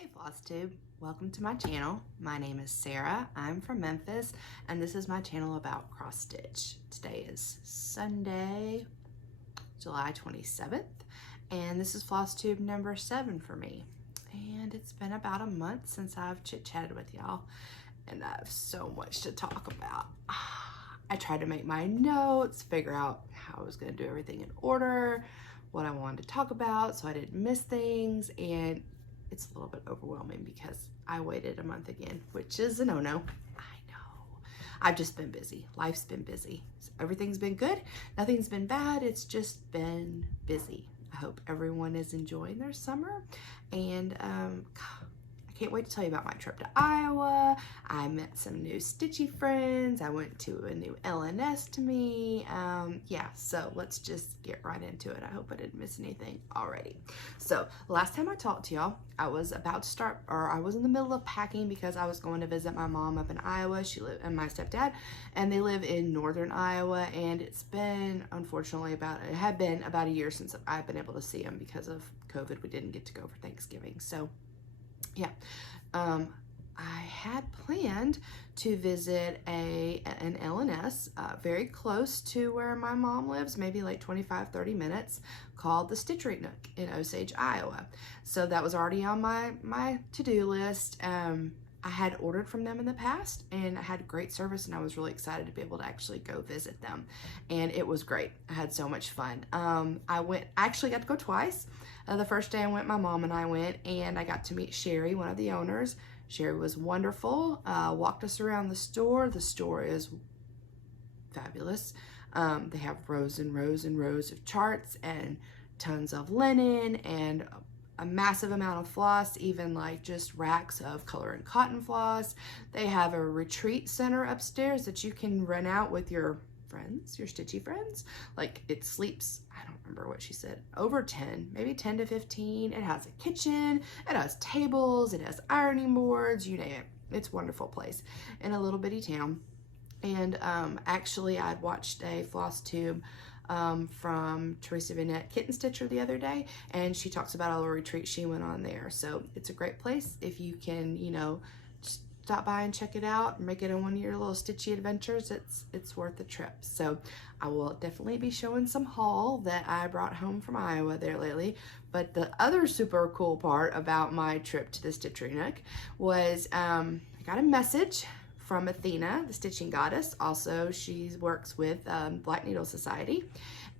Hey FlossTube, welcome to my channel. My name is Sarah. I'm from Memphis and this is my channel about cross stitch. Today is Sunday, July 27th, and this is FlossTube number 7 for me. And it's been about a month since I've chit-chatted with y'all and I have so much to talk about. I tried to make my notes, figure out how I was going to do everything in order, what I wanted to talk about so I didn't miss things, and it's a little bit overwhelming because I waited a month again, which is a no-no. I know. I've just been busy. Life's been busy. So everything's been good. Nothing's been bad. It's just been busy. I hope everyone is enjoying their summer. And I can't wait to tell you about my trip to Iowa. I met some new Stitchy friends. I went to a new LNS to me. Yeah, so let's just get right into it. I hope I didn't miss anything already. So last time I talked to y'all, I was about to start, or I was in the middle of packing because I was going to visit my mom up in Iowa. She lived, and my stepdad, and they live in northern Iowa. And it's been, unfortunately, it had been about a year since I've been able to see them because of COVID. We didn't get to go for Thanksgiving. So yeah, I had planned to visit an LNS very close to where my mom lives, maybe like 25-30 minutes, called the Stitchery Nook in Osage, Iowa. So that was already on my to-do list. I had ordered from them in the past and I had great service and I was really excited to be able to actually go visit them. And it was great. I had so much fun. I actually got to go twice. The first day I went, my mom and I went, and I got to meet Sherry, one of the owners. Sherry was wonderful, walked us around the store. The store is fabulous. They have rows and rows and rows of charts and tons of linen and a massive amount of floss, even like just racks of color and cotton floss. They have a retreat center upstairs that you can rent out with your friends, your Stitchy friends. Like, it sleeps, I don't remember what she said, over 10, maybe 10 to 15. It has a kitchen, it has tables, it has ironing boards, you name it. It's a wonderful place in a little bitty town. And actually I'd watched a FlossTube from Teresa Vinette Kitten Stitcher the other day, and she talks about all the retreats she went on there. So it's a great place if you can, you know, just stop by and check it out and make it one of your little Stitchy adventures. It's worth the trip. So I will definitely be showing some haul that I brought home from Iowa there lately. But the other super cool part about my trip to the Stitchery Nook was I got a message from Athena, the stitching goddess. Also, she works with Black Needle Society.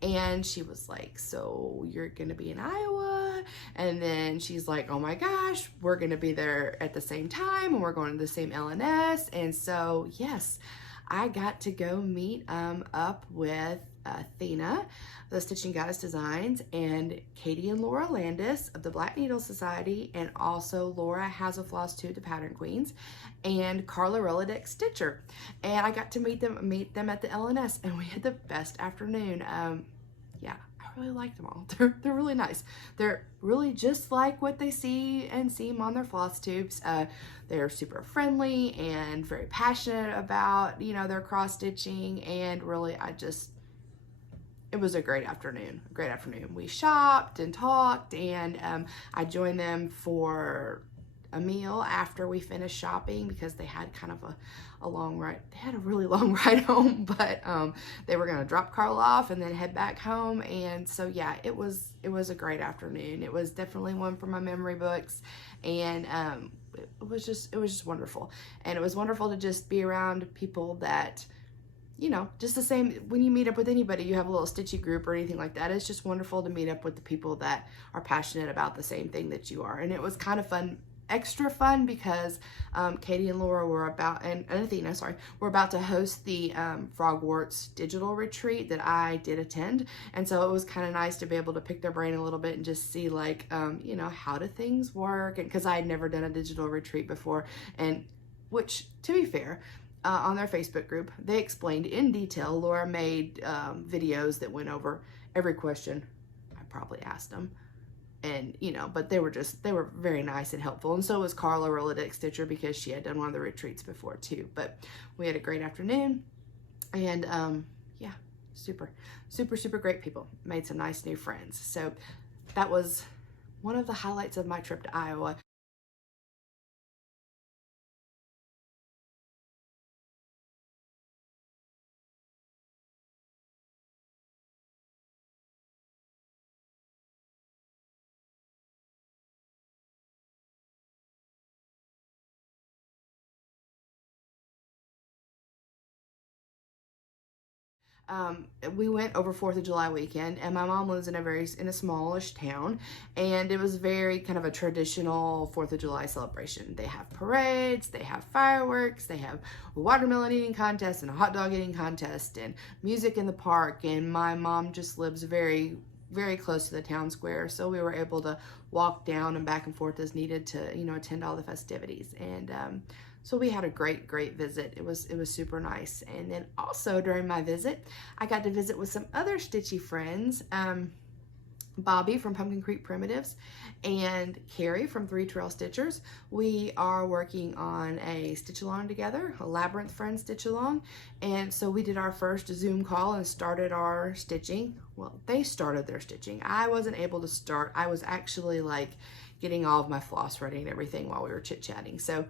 And she was like, so you're gonna be in Iowa? And then she's like, oh my gosh, we're gonna be there at the same time and we're going to the same LNS. And so, yes, I got to go meet up with Athena, the Stitching Goddess Designs, and Katie and Laura Landis of the Black Needle Society, and also Laura has a FlossTube, the Pattern Queens, and Carla Rolodex Stitcher. And I got to meet them at the LNS, and we had the best afternoon. Yeah, I really like them all. They're really nice. They're really just like what they see and seem on their FlossTubes. They're super friendly and very passionate about, you know, their cross stitching, and really it was a great afternoon. We shopped and talked, and I joined them for a meal after we finished shopping because they had kind of a long ride. They had a really long ride home, but they were gonna drop Carla off and then head back home. And so yeah, it was a great afternoon. It was definitely one for my memory books, and it was just wonderful. And it was wonderful to just be around people that, you know, just the same, when you meet up with anybody, you have a little Stitchy group or anything like that. It's just wonderful to meet up with the people that are passionate about the same thing that you are. And it was kind of fun, extra fun, because Katie and Laura were about, and Athena, sorry, were about to host the Frogwarts digital retreat that I did attend. And so it was kind of nice to be able to pick their brain a little bit and just see, like, you know, how do things work? And because I had never done a digital retreat before, and which, to be fair, on their Facebook group, they explained in detail. Laura made videos that went over every question I probably asked them. And, you know, but they were very nice and helpful. And so was Carla Rolodex Stitcher, because she had done one of the retreats before too. But we had a great afternoon, and yeah, super great people. Made some nice new friends. So that was one of the highlights of my trip to Iowa. we went over 4th of July weekend, and my mom lives in a smallish town, and it was very kind of a traditional 4th of July celebration. They have parades, they have fireworks, they have a watermelon eating contest and a hot dog eating contest and music in the park. And my mom just lives very, very close to the town square, so we were able to walk down and back and forth as needed to, you know, attend all the festivities. And so we had a great visit. It was super nice. And then also during my visit, I got to visit with some other Stitchy friends, Bobby from Pumpkin Creek Primitives and Carrie from 3 Trail Stitchers. We are working on a stitch along together, a Labyrinth Friend stitch along. And so we did our first Zoom call and started our stitching. Well, they started their stitching. I wasn't able to start. I was actually like getting all of my floss ready and everything while we were chit-chatting. So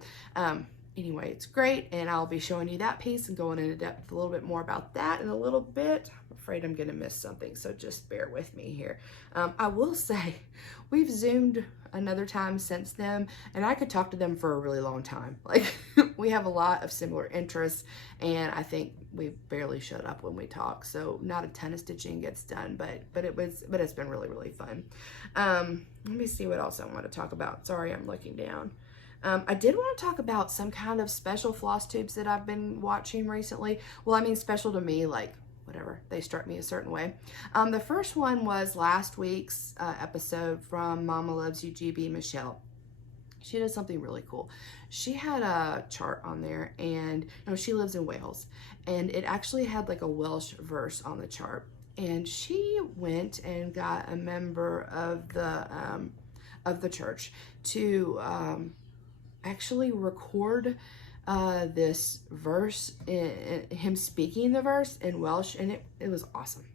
anyway, it's great, and I'll be showing you that piece and going into depth a little bit more about that in a little bit. I'm afraid I'm gonna miss something, so just bear with me here. I will say, we've Zoomed another time since then, and I could talk to them for a really long time. Like, we have a lot of similar interests, and I think we barely shut up when we talk, so not a ton of stitching gets done, but it's been really fun. Let me see what else I want to talk about. Sorry, I'm looking down. I did want to talk about some kind of special floss tubes that I've been watching recently. Well, I mean special to me, like whatever, they struck me a certain way. The first one was last week's episode from MommaLovesYouGB Michelle. She did something really cool. She had a chart on there, and you know, she lives in Wales, and it actually had like a Welsh verse on the chart. And she went and got a member of the church to actually record this verse, him speaking the verse in Welsh, and it was awesome.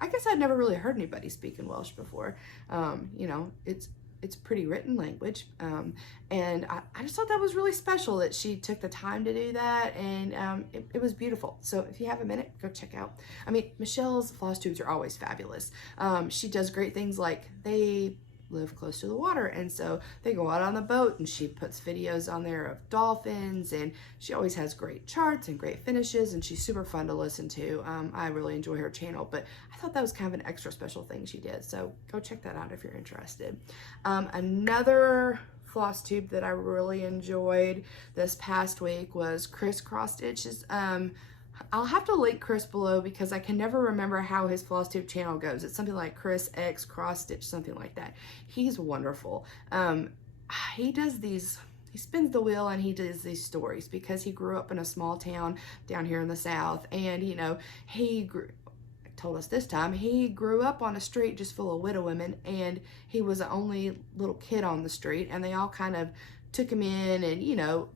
I guess I'd never really heard anybody speak in Welsh before. You know, it's pretty written language, and I just thought that was really special that she took the time to do that, and it was beautiful. So if you have a minute, go check out. I mean, Michelle's floss tubes are always fabulous. She does great things, like they live close to the water, and so they go out on the boat, and she puts videos on there of dolphins, and she always has great charts and great finishes, and she's super fun to listen to. I really enjoy her channel, but I thought that was kind of an extra special thing she did, so go check that out if you're interested. Another floss tube that I really enjoyed this past week was Chris Cross Stitches. I'll have to link Chris below because I can never remember how his FlossTube channel goes. It's something like Chris X Cross Stitch, something like that. He's wonderful. He does these, he spins the wheel and he does these stories because he grew up in a small town down here in the South, and you know, told us this time he grew up on a street just full of widow women, and he was the only little kid on the street, and they all kind of took him in and, you know,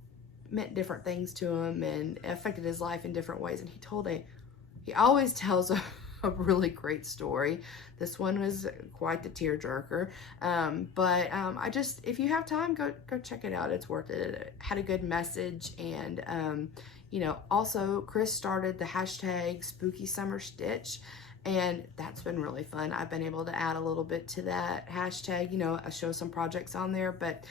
meant different things to him and affected his life in different ways. And he always tells a really great story. This one was quite the tearjerker. I just, if you have time, go check it out. It's worth it. It had a good message. And, you know, also Chris started the hashtag Spooky Summer Stitch, and that's been really fun. I've been able to add a little bit to that hashtag, you know, I show some projects on there. But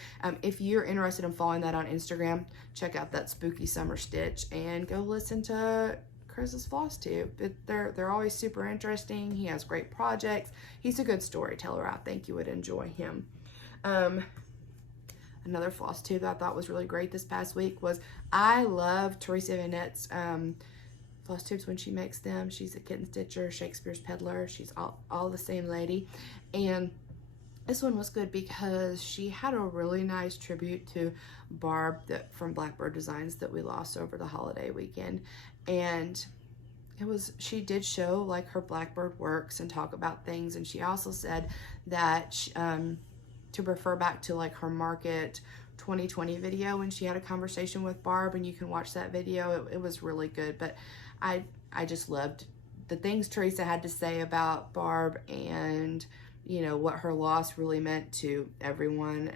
if you're interested in following that on Instagram, check out that Spooky Summer Stitch and go listen to Chris's FlossTube. They're always super interesting. He has great projects. He's a good storyteller. I think you would enjoy him. Another FlossTube that I thought was really great this past week was, I love Teresa Vanette's floss tubes when she makes them. She's a kitten stitcher, Shakespeare's peddler. She's all the same lady. And this one was good because she had a really nice tribute to Barb from Blackbird Designs that we lost over the holiday weekend. And she did show like her Blackbird works and talk about things. And she also said that to refer back to like her Market 2020 video when she had a conversation with Barb, and you can watch that video. It was really good. But I just loved the things Teresa had to say about Barb, and you know what her loss really meant to everyone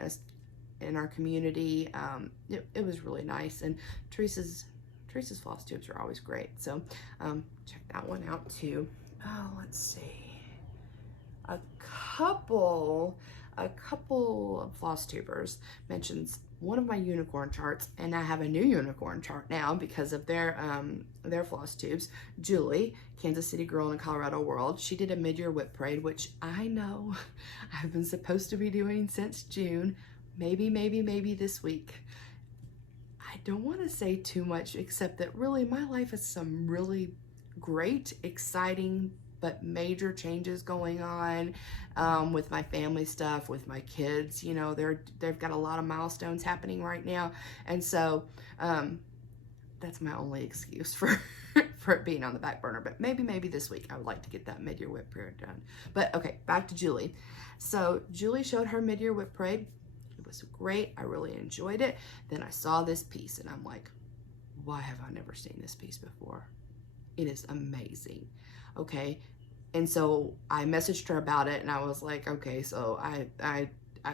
in our community. It was really nice, and Teresa's floss tubes are always great. So check that one out too. Oh, let's see, a couple of FlossTubers mentioned one of my unicorn charts, and I have a new unicorn chart now because of their FlossTubes. Julie, Kansas City girl in a Colorado world, she did a mid-year whip parade, which I know I've been supposed to be doing since June. Maybe this week. I don't want to say too much, except that really my life has some really great, exciting, but major changes going on with my family stuff, with my kids. You know, they've got a lot of milestones happening right now. And so that's my only excuse for it being on the back burner. But maybe this week I would like to get that mid-year whip parade done. But okay, back to Julie. So Julie showed her mid-year whip parade. It was great. I really enjoyed it. Then I saw this piece and I'm like, why have I never seen this piece before? It is amazing. Okay. And so I messaged her about it and I was like, okay, so I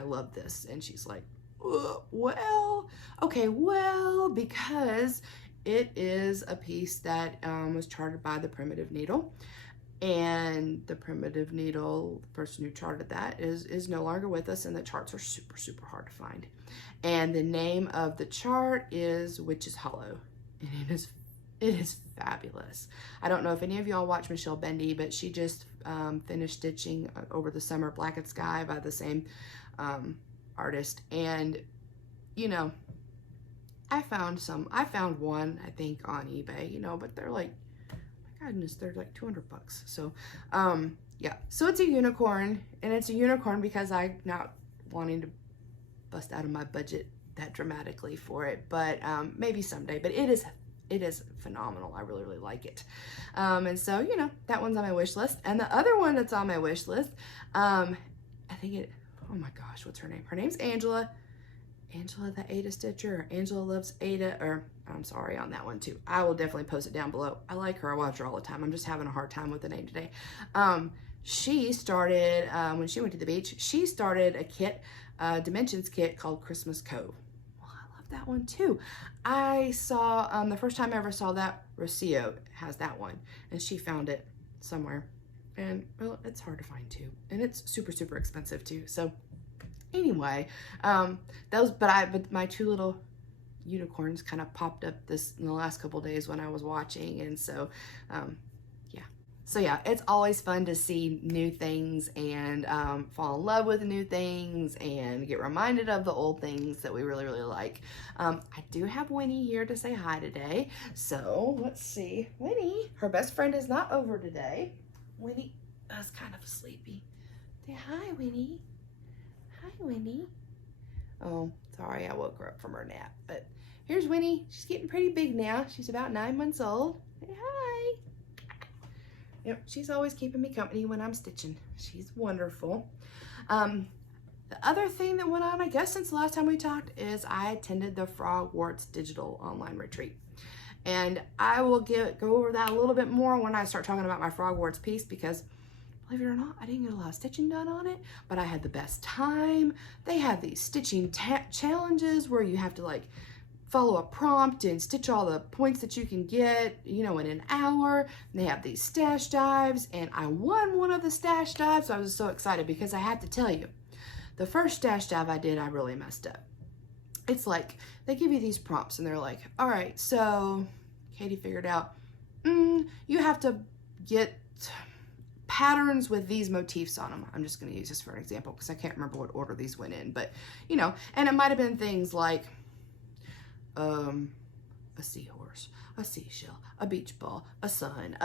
love this. And she's like, well, okay, well, because it is a piece that was charted by the Primitive Needle. And the Primitive Needle, the person who charted that is no longer with us, and the charts are super hard to find. And the name of the chart is Witch's Hollow, and it is fabulous. I don't know if any of y'all watch Michelle Bendy, but she just finished stitching over the summer Black and Sky by the same artist. And you know, I found one, I think, on eBay, you know, but they're like, my goodness, they're like 200 bucks. So yeah, so it's a unicorn, and it's a unicorn because I'm not wanting to bust out of my budget that dramatically for it, but maybe someday. But it is phenomenal. I really like it. And so, you know, that one's on my wish list. And the other one that's on my wish list, I think oh my gosh, what's her name? Her name's Angela the Aida Stitcher, or Angela Loves Aida, or I'm sorry on that one too. I will definitely post it down below. I like her. I watch her all the time. I'm just having a hard time with the name today. She started, when she went to the beach, she started a kit, Dimensions kit called Christmas Cove. Well, I love that one too. I saw, the first time I ever saw that, Rocio has that one, and she found it somewhere. And well, it's hard to find too. And it's super expensive too. So anyway, but my two little unicorns kind of popped up in the last couple days when I was watching. And so, yeah, it's always fun to see new things and fall in love with new things and get reminded of the old things that we really like. I do have Winnie here to say hi today. So let's see. Winnie, her best friend is not over today. Winnie is kind of sleepy. Say hi, Winnie. Hi, Winnie. Oh, sorry, I woke her up from her nap. But here's Winnie. She's getting pretty big now. She's about 9 months old. Say hi. Yep, she's always keeping me company when I'm stitching. She's wonderful. The other thing that went on, I guess, since the last time we talked is I attended the Frogwarts digital online retreat. And I will go over that a little bit more when I start talking about my Frogwarts piece, because believe it or not, I didn't get a lot of stitching done on it, but I had the best time. They have these stitching challenges where you have to like follow a prompt and stitch all the points that you can get, you know, in an hour. And they have these stash dives, and I won one of the stash dives. So I was so excited because I have to tell you, the first stash dive I did, I really messed up. It's like, they give you these prompts and they're like, all right, so Katie figured out, you have to get patterns with these motifs on them. I'm just going to use this for an example because I can't remember what order these went in, but you know, and it might have been things like a seahorse, a seashell, a beach ball, a sun,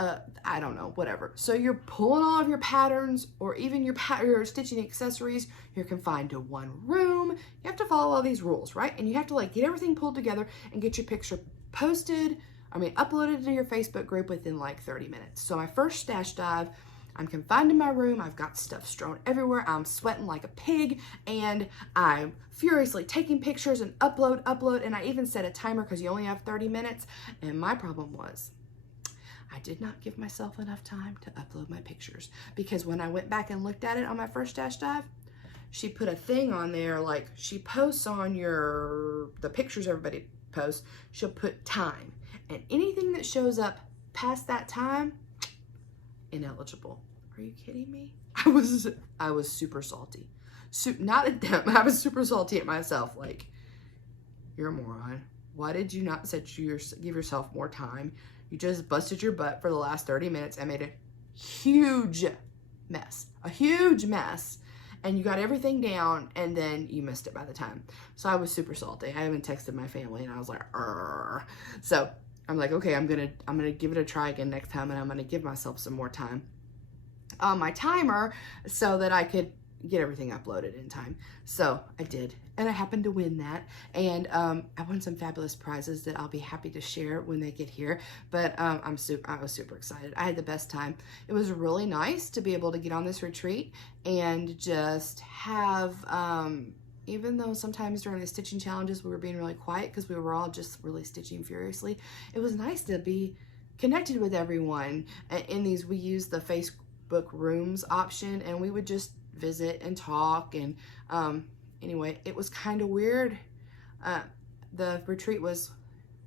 I don't know, whatever. So you're pulling all of your patterns, or even your stitching accessories, you're confined to one room. You have to follow all these rules, right? And you have to like get everything pulled together and get your picture uploaded to your Facebook group within like 30 minutes. So my first stash dive, I'm confined in my room. I've got stuff strewn everywhere. I'm sweating like a pig, and I'm furiously taking pictures and upload. And I even set a timer because you only have 30 minutes. And my problem was I did not give myself enough time to upload my pictures, because when I went back and looked at it on my first dash dive, she put a thing on there, like she posts on the pictures everybody posts, she'll put time. And anything that shows up past that time, ineligible. Are you kidding me? I was super salty. Not at them. I was super salty at myself. Like, you're a moron. Why did you not give yourself more time? You just busted your butt for the last 30 minutes and made a huge mess. A huge mess. And you got everything down, and then you missed it by the time. So I was super salty. I even texted my family, and I was like, "Arr." So I'm like, okay, I'm gonna give it a try again next time, and I'm gonna give myself some more time on my timer so that I could get everything uploaded in time. So I did, and I happened to win that, and I won some fabulous prizes that I'll be happy to share when they get here. But I was super excited. I had the best time. It was really nice to be able to get on this retreat and just have even though sometimes during the stitching challenges we were being really quiet because we were all just really stitching furiously, it was nice to be connected with everyone in these. We used the Facebook rooms option, and we would just visit and talk, and anyway, it was kind of weird. The retreat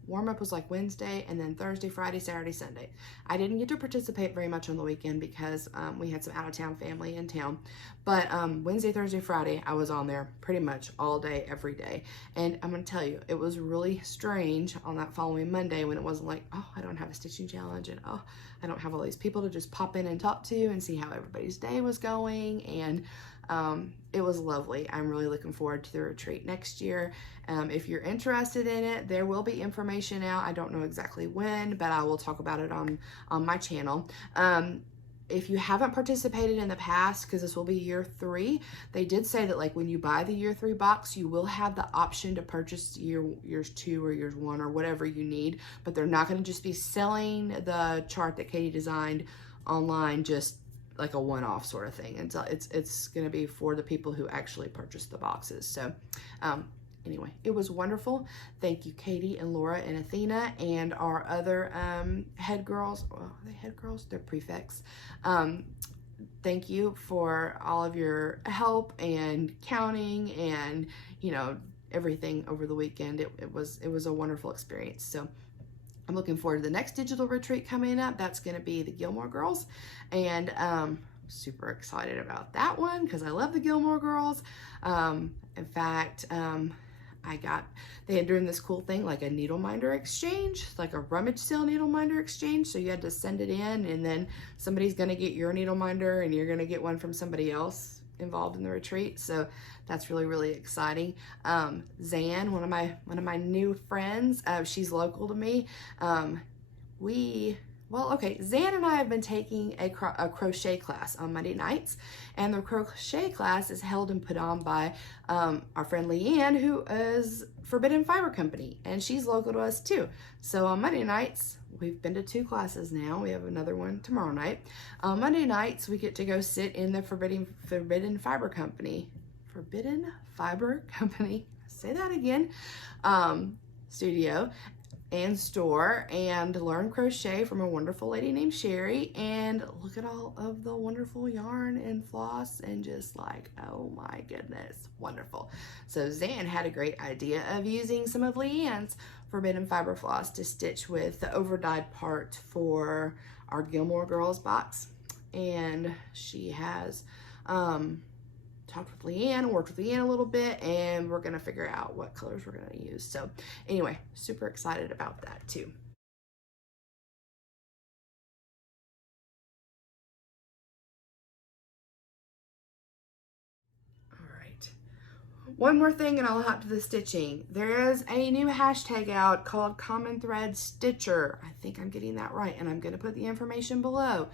warm-up was like Wednesday, and then Thursday, Friday, Saturday, Sunday. I didn't get to participate very much on the weekend because we had some out-of-town family in town, but Wednesday, Thursday, Friday, I was on there pretty much all day, every day. And I'm gonna tell you, it was really strange on that following Monday when it wasn't like, oh, I don't have a stitching challenge, and oh, I don't have all these people to just pop in and talk to and see how everybody's day was going. And it was lovely. I'm really looking forward to the retreat next year. If you're interested in it, there will be information out. I don't know exactly when, but I will talk about it on my channel. If you haven't participated in the past, because this will be year 3, they did say that like when you buy the year 3 box, you will have the option to purchase years 2 or years 1 or whatever you need, but they're not going to just be selling the chart that Katie designed online just like a one-off sort of thing. And so it's going to be for the people who actually purchase the boxes. So anyway, it was wonderful. Thank you, Katie and Laura and Athena and our other head girls. Oh, are they head girls? They're prefects. Thank you for all of your help and counting and, you know, everything over the weekend. It was a wonderful experience. So I'm looking forward to the next digital retreat coming up. That's going to be the Gilmore Girls, and super excited about that one because I love the Gilmore Girls. In fact, they had doing this cool thing like a needle minder exchange, like a rummage sale needle minder exchange. So you had to send it in, and then somebody's going to get your needle minder, and you're going to get one from somebody else involved in the retreat. So that's really, really exciting. Zan, one of my new friends, she's local to me. Zan and I have been taking a crochet class on Monday nights, and the crochet class is held and put on by our friend Leanne, who is Forbidden Fiber Company, and she's local to us too. So on Monday nights, we've been to 2 classes now. We have another one tomorrow night. On Monday nights, we get to go sit in the Forbidden Fiber Company. Forbidden Fiber Company. Say that again. Studio and store and learn crochet from a wonderful lady named Sherry, and look at all of the wonderful yarn and floss, and just like, oh my goodness, wonderful. So Zan had a great idea of using some of Leanne's Forbidden Fiber floss to stitch with the overdyed part for our Gilmore Girls box, and she has talked with Leanne, worked with Leanne a little bit, and we're gonna figure out what colors we're gonna use. So anyway, super excited about that too. All right, one more thing and I'll hop to the stitching. There is a new hashtag out called Common Thread Stitcher. I think I'm getting that right, and I'm gonna put the information below.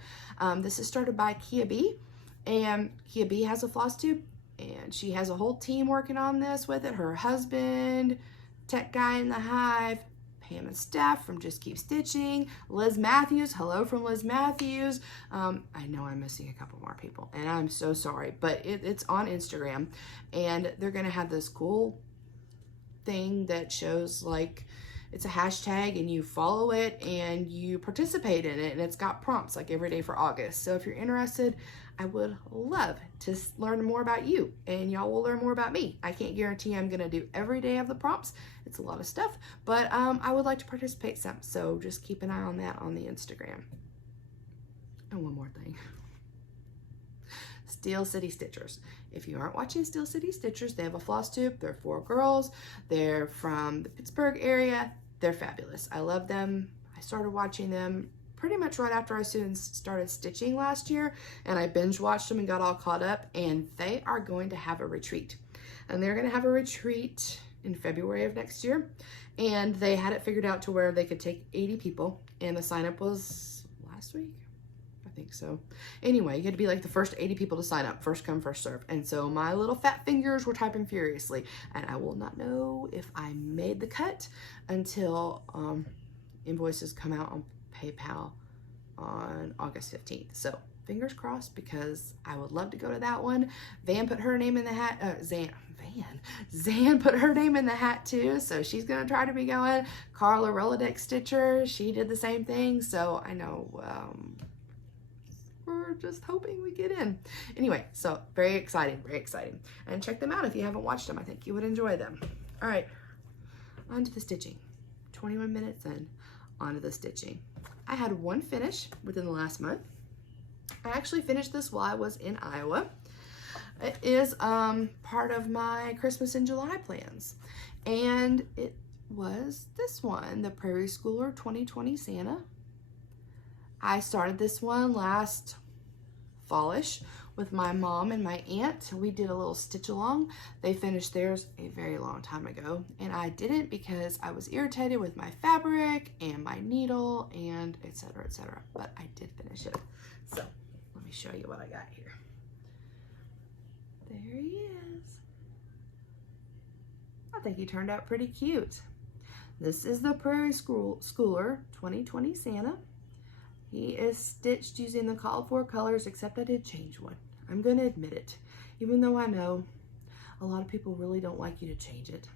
This is started by Kea Bee, and Kea Bee has a FlossTube, and she has a whole team working on this with it. Her husband, tech guy in the Hive, Pam and Steph from Just Keep Stitching, Liz Matthews, hello from Liz Matthews. I know I'm missing a couple more people, and I'm so sorry, but it's on Instagram, and they're gonna have this cool thing that shows like, it's a hashtag and you follow it and you participate in it, and it's got prompts like every day for August. So if you're interested, I would love to learn more about you, and y'all will learn more about me. I can't guarantee I'm gonna do every day of the prompts. It's a lot of stuff, but I would like to participate some. So just keep an eye on that on the Instagram. And one more thing. Steel City Stitchers. If you aren't watching Steel City Stitchers, they have a FlossTube. They're 4 girls. They're from the Pittsburgh area. They're fabulous. I love them. I started watching them pretty much right after I started stitching last year, and I binge watched them and got all caught up, and they are going to have a retreat. And they're going to have a retreat in February of next year, and they had it figured out to where they could take 80 people, and the sign up was last week, I think so. Anyway, you had to be like the first 80 people to sign up, first come, first serve. And so my little fat fingers were typing furiously, and I will not know if I made the cut until invoices come out on PayPal on August 15th. So fingers crossed, because I would love to go to that one. Van put her name in the hat. Zan put her name in the hat too, so she's gonna try to be going. Carla Rolodex Stitcher, she did the same thing. So I know we're just hoping we get in. Anyway, so very exciting, very exciting. And check them out if you haven't watched them. I think you would enjoy them. All right, on to the stitching. 21 minutes in, onto the stitching. I had one finish within the last month. I actually finished this while I was in Iowa. It is part of my Christmas in July plans. And it was this one, the Prairie Schooler 2020 Santa. I started this one last fallish with my mom and my aunt. We did a little stitch along. They finished theirs a very long time ago, and I didn't because I was irritated with my fabric and my needle and etc., etc. But I did finish it. So let me show you what I got here. There he is. I think he turned out pretty cute. This is the Prairie Schooler 2020 Santa. He is stitched using the called for colors, except I did change one. I'm going to admit it. Even though I know a lot of people really don't like you to change it.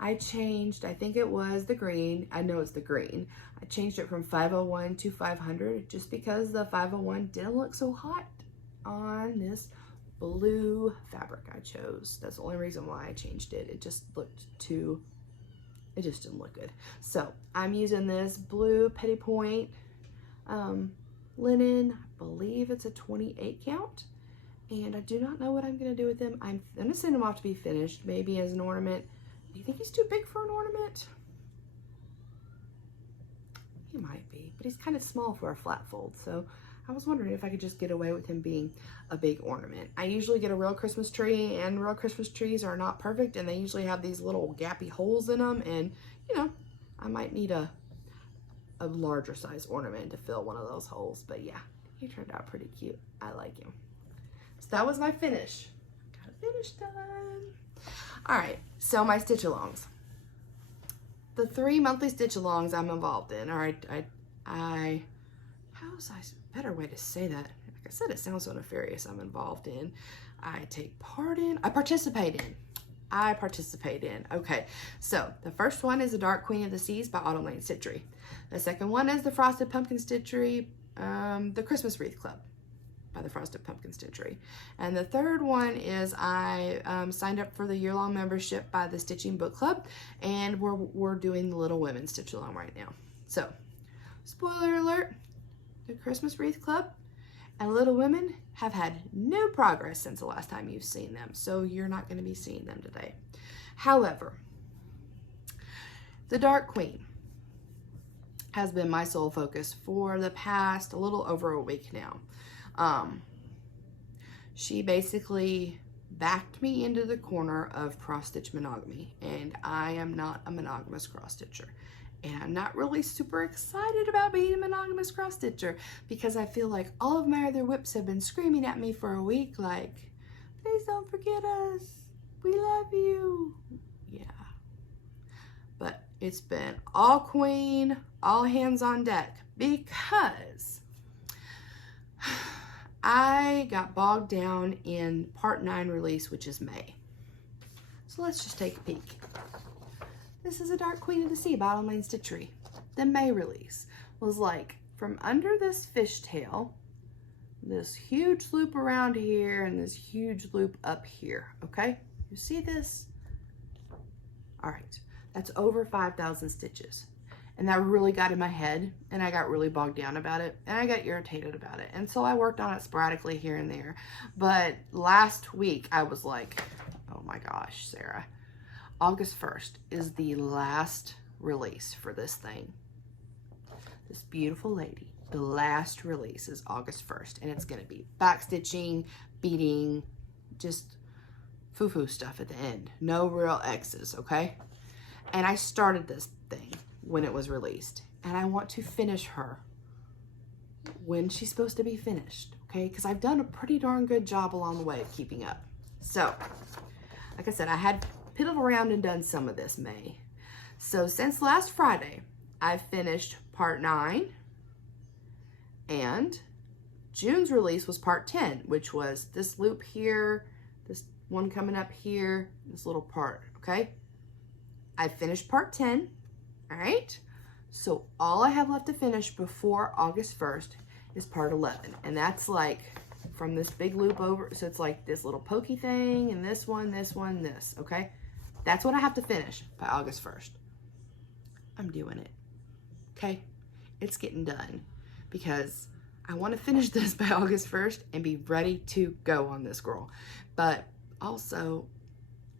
I changed, I think it was the green. I know it's the green. I changed it from 501 to 500 just because the 501 didn't look so hot on this blue fabric I chose. That's the only reason why I changed it. It just didn't look good. So I'm using this blue petty point linen. I believe it's a 28 count, and I do not know what I'm going to do with him. I'm going to send him off to be finished, maybe as an ornament. Do you think he's too big for an ornament? He might be, but he's kind of small for a flat fold, so I was wondering if I could just get away with him being a big ornament. I usually get a real Christmas tree, and real Christmas trees are not perfect, and they usually have these little gappy holes in them, and you know, I might need a larger size ornament to fill one of those holes. But yeah, he turned out pretty cute. I like him. So that was my finish. Got a finish done. All right, so my stitch alongs. The 3 monthly stitch alongs I'm involved in. All right, how's a better way to say that? Like I said, it sounds so nefarious. I'm involved in. I take part in. I participate in. Okay, so the first one is the Dark Queen of the Seas by Autumn Lane Stitchery. The second one is the Frosted Pumpkin Stitchery, the Christmas Wreath Club by the Frosted Pumpkin Stitchery. And the third one is I signed up for the year-long membership by the Stitching Book Club, and we're doing the Little Women Stitch Along right now. So, spoiler alert, the Christmas Wreath Club and Little Women have had no progress since the last time you've seen them, so you're not going to be seeing them today. However, the Dark Queen has been my sole focus for the past a little over a week now. She basically backed me into the corner of cross-stitch monogamy, and I am not a monogamous cross-stitcher. And I'm not really super excited about being a monogamous cross-stitcher because I feel like all of my other whips have been screaming at me for a week like, please don't forget us, we love you. Yeah, but it's been all queen, all hands on deck, because I got bogged down in part 9 release, which is May. So let's just take a peek. This is a Dark Queen of the Sea by Autumn Lane Stitchery. The May release was like from under this fishtail, this huge loop around here, and this huge loop up here, okay? You see this? All right, that's over 5,000 stitches. And that really got in my head, and I got really bogged down about it, and I got irritated about it. And so I worked on it sporadically here and there. But last week I was like, oh my gosh, Sarah, August 1st is the last release for this thing. This beautiful lady, the last release is August 1st, and it's going to be back stitching, beading, just foo-foo stuff at the end. No real X's, okay? And I started this thing when it was released, and I want to finish her when she's supposed to be finished, okay? Because I've done a pretty darn good job along the way of keeping up. So, like I said, I had piddled around and done some of this May. So since last Friday, I've finished part 9, and June's release was part 10, which was this loop here, this one coming up here, this little part, okay? I finished part 10, all right? So all I have left to finish before August 1st is part 11, and that's like from this big loop over, so it's like this little pokey thing, and this one, this, okay? That's what I have to finish by August 1st. I'm doing it, okay? It's getting done because I want to finish this by August 1st and be ready to go on this girl. But also,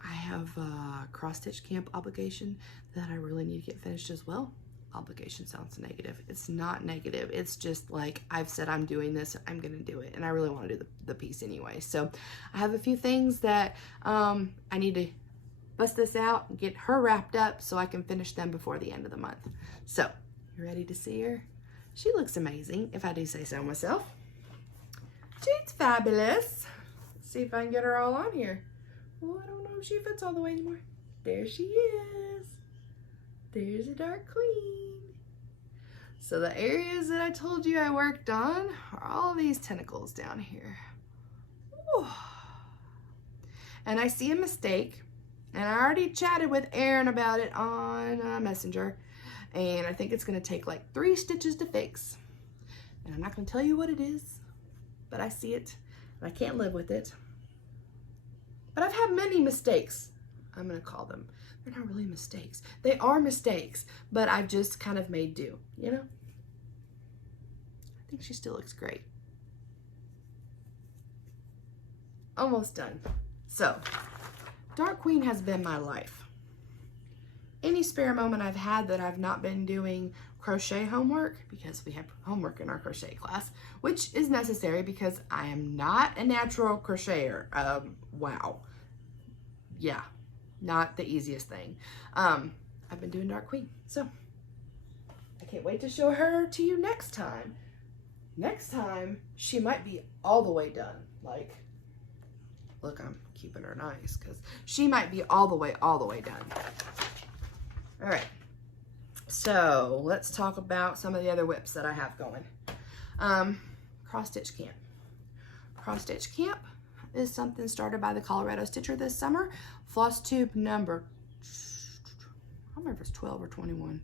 I have a cross-stitch camp obligation that I really need to get finished as well. Obligation sounds negative. It's not negative. It's just like I've said I'm doing this, I'm going to do it. And I really want to do the piece anyway. So I have a few things that I need to bust this out and get her wrapped up so I can finish them before the end of the month. So, you ready to see her? She looks amazing, if I do say so myself. She's fabulous. Let's see if I can get her all on here. Oh, I don't know if she fits all the way anymore. There she is. There's a dark queen. So the areas that I told you I worked on are all these tentacles down here. Ooh. And I see a mistake. And I already chatted with Erin about it on Messenger. And I think it's going to take like 3 stitches to fix. And I'm not going to tell you what it is. But I see it. And I can't live with it. But I've had many mistakes. I'm going to call them. They're not really mistakes. They are mistakes. But I've just kind of made do. You know? I think she still looks great. Almost done. So, Dark Queen has been my life. Any spare moment I've had that I've not been doing crochet homework, because we have homework in our crochet class, which is necessary because I am not a natural crocheter. Wow. Yeah, not the easiest thing. I've been doing Dark Queen, so I can't wait to show her to you next time. Next time, she might be all the way done. Like, look, I'm keeping her nice because she might be all the way done. All right, so let's talk about some of the other whips that I have going. Cross Stitch Camp. Cross Stitch Camp is something started by the Colorado Stitcher this summer. FlossTube number, I don't remember if it's 12 or 21.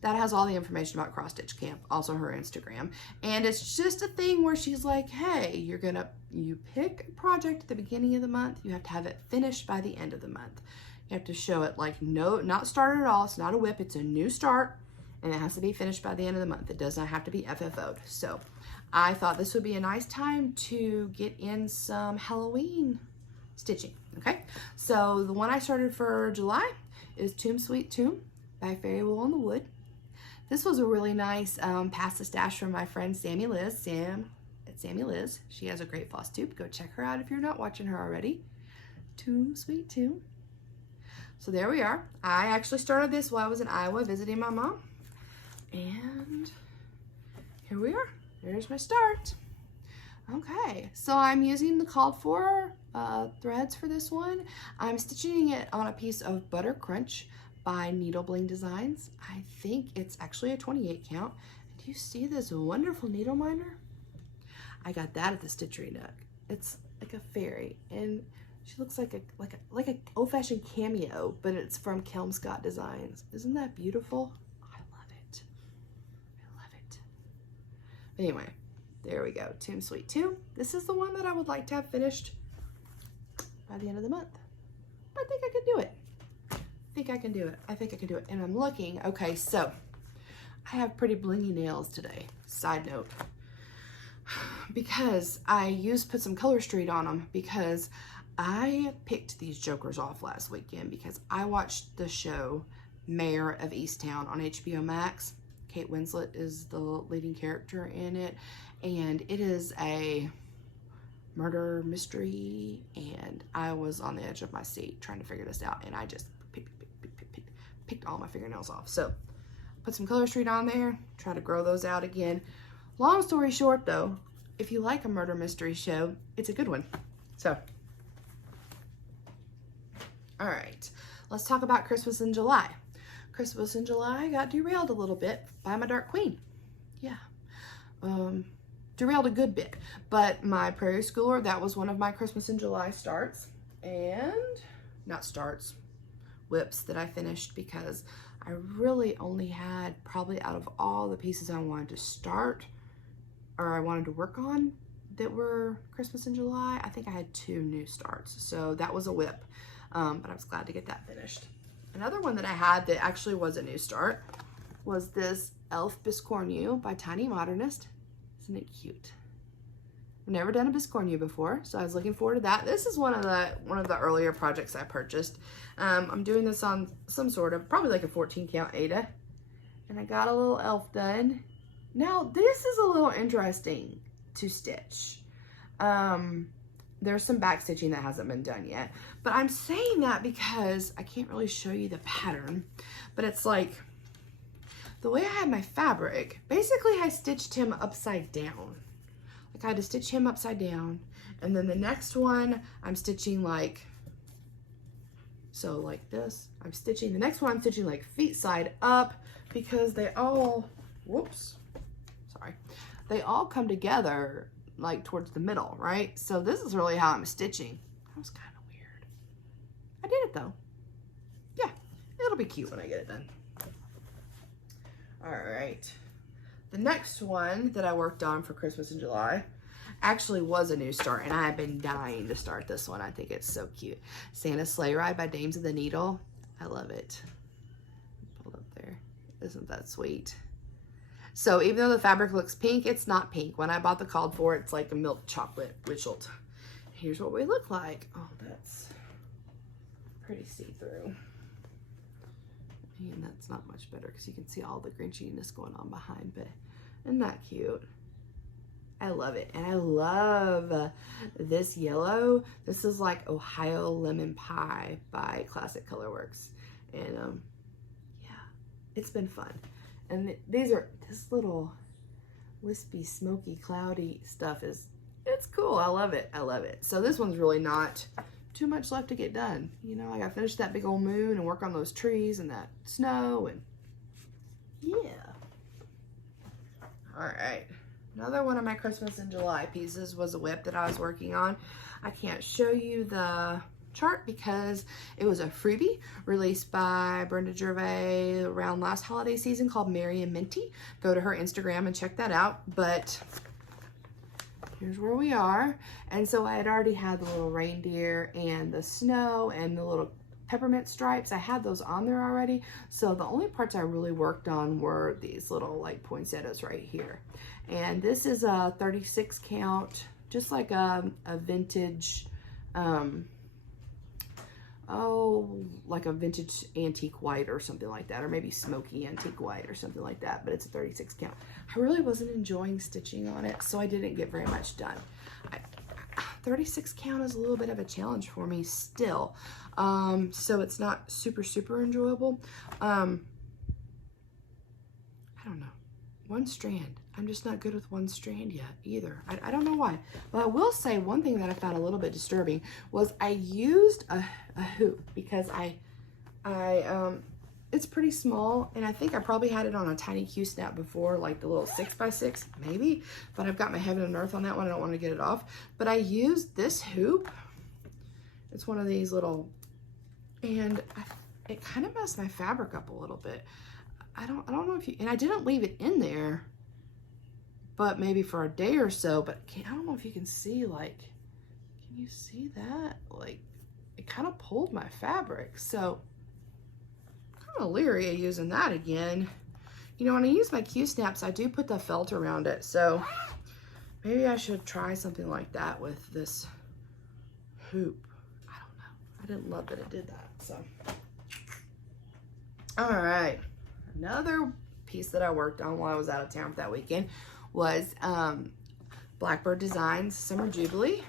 That has all the information about Cross Stitch Camp, also her Instagram. And it's just a thing where she's like, hey, you pick a project at the beginning of the month, you have to have it finished by the end of the month. You have to show it like, no, not started at all, it's not a whip, it's a new start, and it has to be finished by the end of the month. It does not have to be FFO'd. So I thought this would be a nice time to get in some Halloween stitching, okay? So the one I started for July is Tomb Sweet Tomb by Fairy Wool on the Wood. This was a really nice pass the stash from my friend Sammie Liz, Sammie Liz. She has a great floss tube. Go check her out if you're not watching her already. Tomb Sweet Tomb. So there we are. I actually started this while I was in Iowa visiting my mom. And here we are. There's my start. Okay, so I'm using the called for threads for this one. I'm stitching it on a piece of Butter Crunch by Needle Bling Designs. I think it's actually a 28 count. Do you see this wonderful needle minder? I got that at the Stitchery Nook. It's like a fairy, and she looks like a old-fashioned cameo, but it's from Kelmscott Designs. Isn't that beautiful? I love it. I love it. Anyway, there we go. Tomb Sweet Tomb. This is the one that I would like to have finished by the end of the month. I think I could do it. think I can do it. I think I can do it. And I'm looking. Okay, so I have pretty blingy nails today. Side note. Because I put some Color Street on them because I picked these jokers off last weekend because I watched the show Mayor of Easttown on HBO Max. Kate Winslet is the leading character in it, and it is a murder mystery, and I was on the edge of my seat trying to figure this out, and I just picked all my fingernails off. So put some Color Street on there, try to grow those out again. Long story short though, if you like a murder mystery show, it's a good one. So, all right, let's talk about Christmas in July. Christmas in July got derailed a little bit by my Dark Queen. Yeah, derailed a good bit, but my Prairie Schooler, that was one of my Christmas in July starts, and not starts, whips that I finished because I really only had, probably out of all the pieces I wanted to start or I wanted to work on that were Christmas in July, I think I had 2 new starts. So that was a whip, but I was glad to get that finished. Another one that I had that actually was a new start was this Elf Biscornu by Tiny Modernist. Isn't it cute? I've never done a Biscornu before, so I was looking forward to that. This is one of the earlier projects I purchased. I'm doing this on some sort of, probably like a 14 count Aida, and I got a little elf done. Now this is a little interesting to stitch. There's some back stitching that hasn't been done yet, but I'm saying that because I can't really show you the pattern, but it's like the way I had my fabric, basically I stitched him upside down. Like I had to stitch him upside down, and then the next one I'm stitching like, so like this, I'm stitching, the next one I'm stitching like feet side up because they all, whoops, sorry, they all come together like towards the middle, right? So this is really how I'm stitching. That was kind of weird. I did it though. Yeah, it'll be cute when I get it done. All right. The next one that I worked on for Christmas in July actually was a new start, and I have been dying to start this one. I think it's so cute. Santa's Sleigh Ride by Dames of the Needle. I love it. Hold up there. Isn't that sweet? So even though the fabric looks pink, it's not pink. When I bought the called for, it's like a milk chocolate Richelt. Here's what we look like. Oh, that's pretty see-through. And that's not much better because you can see all the grinchiness going on behind, but isn't that cute? I love it. And I love this yellow. This is like Ohio Lemon Pie by Classic Colorworks. And yeah, it's been fun. And these are, this little wispy, smoky, cloudy stuff is, it's cool. I love it. I love it. So this one's really not too much left to get done. You know, I gotta finish that big old moon and work on those trees and that snow, and yeah. All right. Another one of my Christmas in July pieces was a whip that I was working on. I can't show you the chart because it was a freebie released by Brenda Gervais around last holiday season called Merry and Minty. Go to her Instagram and check that out. But here's where we are. And so I had already had the little reindeer and the snow and the little peppermint stripes. I had those on there already. So the only parts I really worked on were these little like poinsettias right here. And this is a 36 count, just like a vintage, like a vintage antique white or something like that, or maybe smoky antique white or something like that, but it's a 36 count. I really wasn't enjoying stitching on it, so I didn't get very much done. 36 count is a little bit of a challenge for me still, so it's not super enjoyable. I don't know, one strand. I'm just not good with one strand yet either. I don't know why. But I will say one thing that I found a little bit disturbing was I used a hoop because it's pretty small, and I think I probably had it on a tiny Q-snap before, like the little 6x6 maybe, but I've got my heaven and earth on that one. I don't want to get it off. But I used this hoop. It's one of these little, and it kind of messed my fabric up a little bit. I don't know if you, and I didn't leave it in there, but maybe for a day or so, but I don't know if you can see, like, can you see that? Like, it kind of pulled my fabric. So kind of leery of using that again. You know, when I use my Q-snaps, I do put the felt around it, so maybe I should try something like that with this hoop. I don't know. I didn't love that it did that, so. All right, another piece that I worked on while I was out of town for that weekend was Blackbird Designs Summer Jubilee.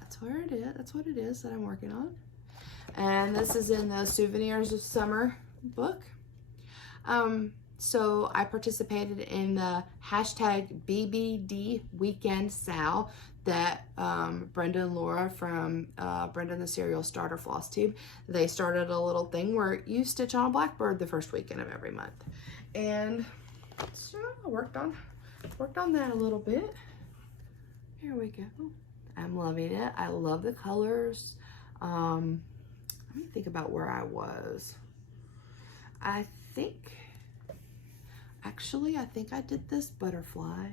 That's where it is. That's what it is that I'm working on. And this is in the Souvenirs of Summer book. So I participated in the hashtag BBD Weekend Sal that Brenda and Laura from Brenda and the Serial Starter FlossTube, they started a little thing where you stitch on a blackbird the first weekend of every month. And so I worked on that a little bit. Here we go. I'm loving it. I love the colors. Let me think about where I was. I think I did this butterfly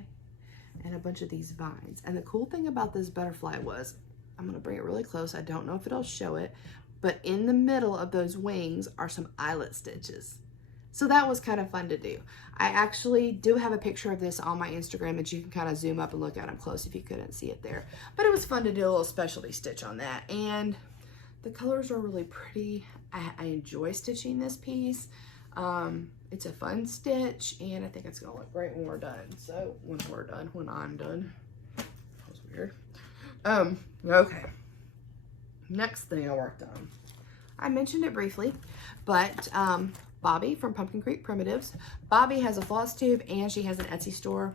and a bunch of these vines. And the cool thing about this butterfly was, I'm gonna bring it really close. I don't know if it'll show it, but in the middle of those wings are some eyelet stitches. So that was kind of fun to do. I actually do have a picture of this on my Instagram that you can kind of zoom up and look at them close if you couldn't see it there. But it was fun to do a little specialty stitch on that. And the colors are really pretty. I enjoy stitching this piece. It's a fun stitch, and I think it's gonna look great when we're done. So when I'm done. That was weird. Okay. Next thing I worked on. I mentioned it briefly, but Bobby from Pumpkin Creek Primitives. Bobby has a FlossTube and she has an Etsy store.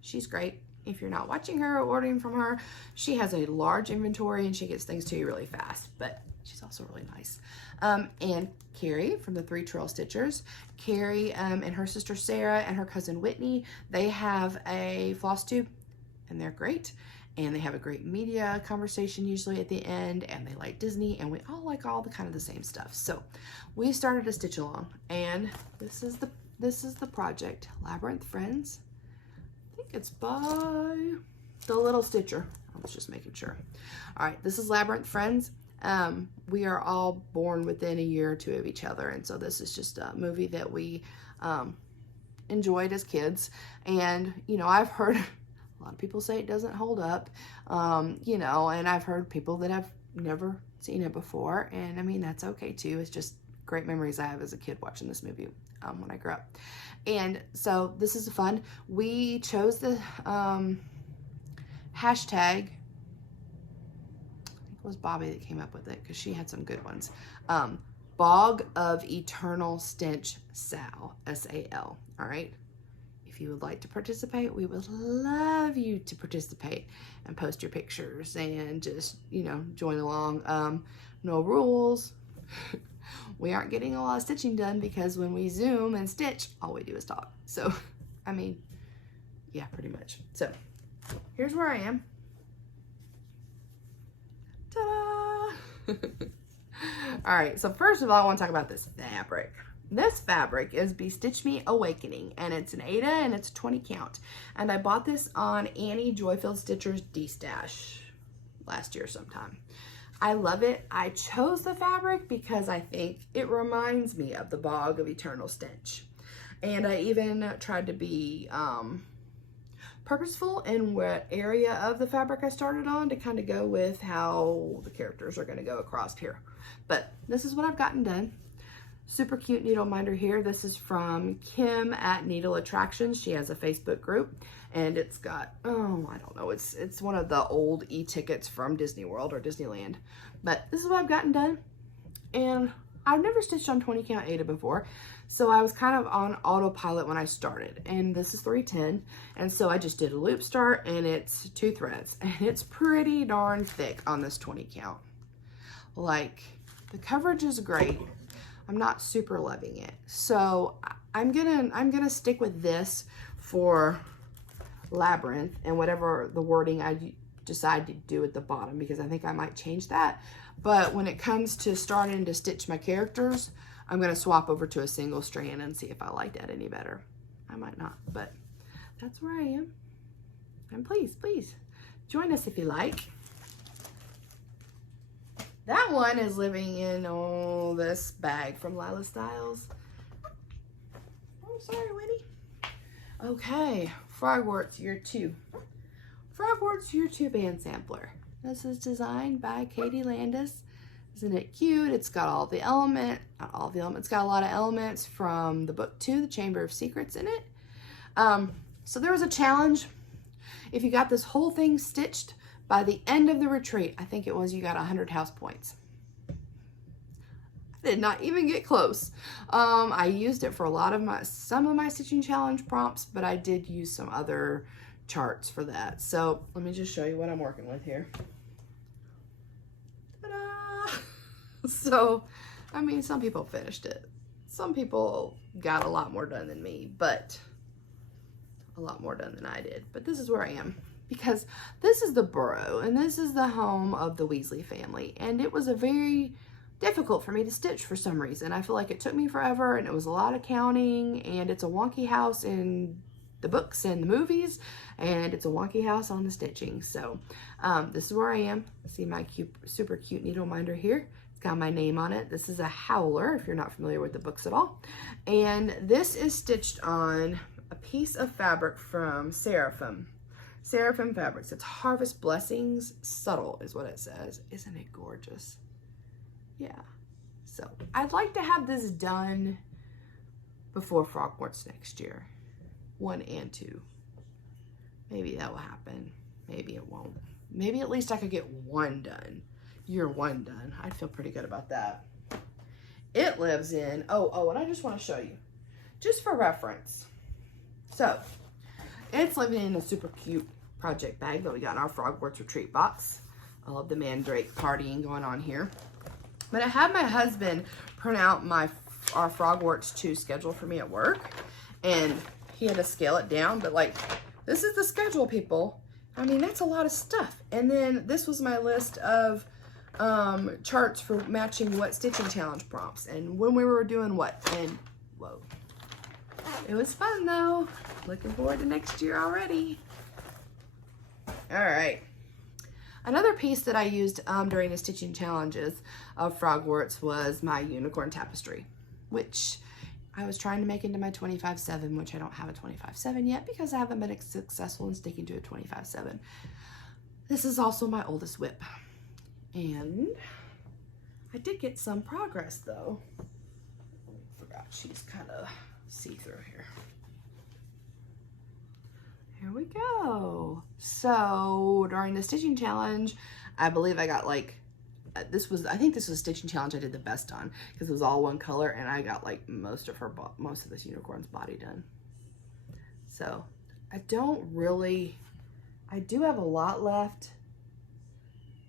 She's great. If you're not watching her or ordering from her, she has a large inventory and she gets things to you really fast, but she's also really nice. And Carrie from the 3 Trail Stitchers. Carrie and her sister Sarah and her cousin Whitney, they have a FlossTube and they're great. And they have a great media conversation usually at the end, and they like Disney, and we all like all the kind of the same stuff. So we started a stitch along, and this is the project, Labyrinth Friends. I think it's by The Little Stitcher. I was just making sure. All right, this is Labyrinth Friends. We are all born within a year or two of each other, and so this is just a movie that we enjoyed as kids. And you know, I've heard a lot of people say it doesn't hold up, you know, and I've heard people that have never seen it before, and I mean, that's okay too. It's just great memories I have as a kid watching this movie when I grew up. And so this is fun. We chose the hashtag, I think it was Bobby that came up with it because she had some good ones. Bog of Eternal Stench Sal, S-A-L, all right? If you would like to participate, we would love you to participate and post your pictures and just, you know, join along. No rules. We aren't getting a lot of stitching done because when we Zoom and stitch, all we do is talk. So, I mean, yeah, pretty much. So, here's where I am. Ta-da! All right, so first of all, I want to talk about this fabric. This fabric is Be Stitch Me Awakening, and it's an Aida, and it's a 20 count. And I bought this on Annie Joyfilled Stitcher's D-Stash last year sometime. I love it. I chose the fabric because I think it reminds me of the Bog of Eternal Stench. And I even tried to be purposeful in what area of the fabric I started on to kind of go with how the characters are going to go across here. But this is what I've gotten done. Super cute needle minder here. This is from Kim at Needle Attractions. She has a Facebook group, and it's got, oh, I don't know, it's one of the old e-tickets from Disney World or Disneyland. But this is what I've gotten done, and I've never stitched on 20 count Aida before, so I was kind of on autopilot when I started. And this is 310, and so I just did a loop start, and it's 2 threads, and it's pretty darn thick on this 20 count. Like, the coverage is great. I'm not super loving it. So I'm gonna stick with this for Labyrinth and whatever the wording I decide to do at the bottom, because I think I might change that. But when it comes to starting to stitch my characters, I'm gonna swap over to a single strand and see if I like that any better. I might not, but that's where I am. And please join us if you like. That one is living in this bag from Lila Styles. Oh, sorry, Winnie. Okay, Frogwarts Year 2. Frogwarts Year 2 band sampler. This is designed by Katie Landis. Isn't it cute? It's got all the elements, not all the elements, it's got a lot of elements from the book 2, The Chamber of Secrets in it. So there was a challenge. If you got this whole thing stitched by the end of the retreat, I think it was, you got 100 house points. I did not even get close. I used it for some of my stitching challenge prompts, but I did use some other charts for that. So let me just show you what I'm working with here. Ta-da! So, I mean, some people finished it. Some people got a lot more done than me, but a lot more done than I did. But this is where I am, because this is the burrow and this is the home of the Weasley family. And it was a very difficult for me to stitch for some reason. I feel like it took me forever and it was a lot of counting, and it's a wonky house in the books and the movies, and it's a wonky house on the stitching. So this is where I am. See my cute, super cute needle minder here. It's got my name on it. This is a howler, if you're not familiar with the books at all. And this is stitched on a piece of fabric from Seraphim Fabrics. It's Harvest Blessings Subtle is what it says. Isn't it gorgeous? Yeah. So I'd like to have this done before Frogwarts next year. 1 and 2. Maybe that will happen. Maybe it won't. Maybe at least I could get 1 done. Year 1 done. I'd feel pretty good about that. It lives in, and I just want to show you, just for reference. So, it's living in a super cute project bag that we got in our Frogwarts retreat box. I love the mandrake partying going on here. But I had my husband print out our Frogwarts 2 schedule for me at work, and he had to scale it down, but like, this is the schedule, people. I mean, that's a lot of stuff. And then this was my list of charts for matching what stitching challenge prompts and when we were doing what. And whoa, it was fun though. Looking forward to next year already. All right. Another piece that I used during the stitching challenges of Frogwarts was my unicorn tapestry, which I was trying to make into my 25/7, which I don't have a 25/7 yet because I haven't been successful in sticking to a 25/7. This is also my oldest whip. And I did get some progress though. Forgot she's kind of see-through here. Here we go. So during the stitching challenge, I believe I got like, I think this was stitching challenge I did the best on because it was all one color, and I got like most of this unicorn's body done. So I do have a lot left,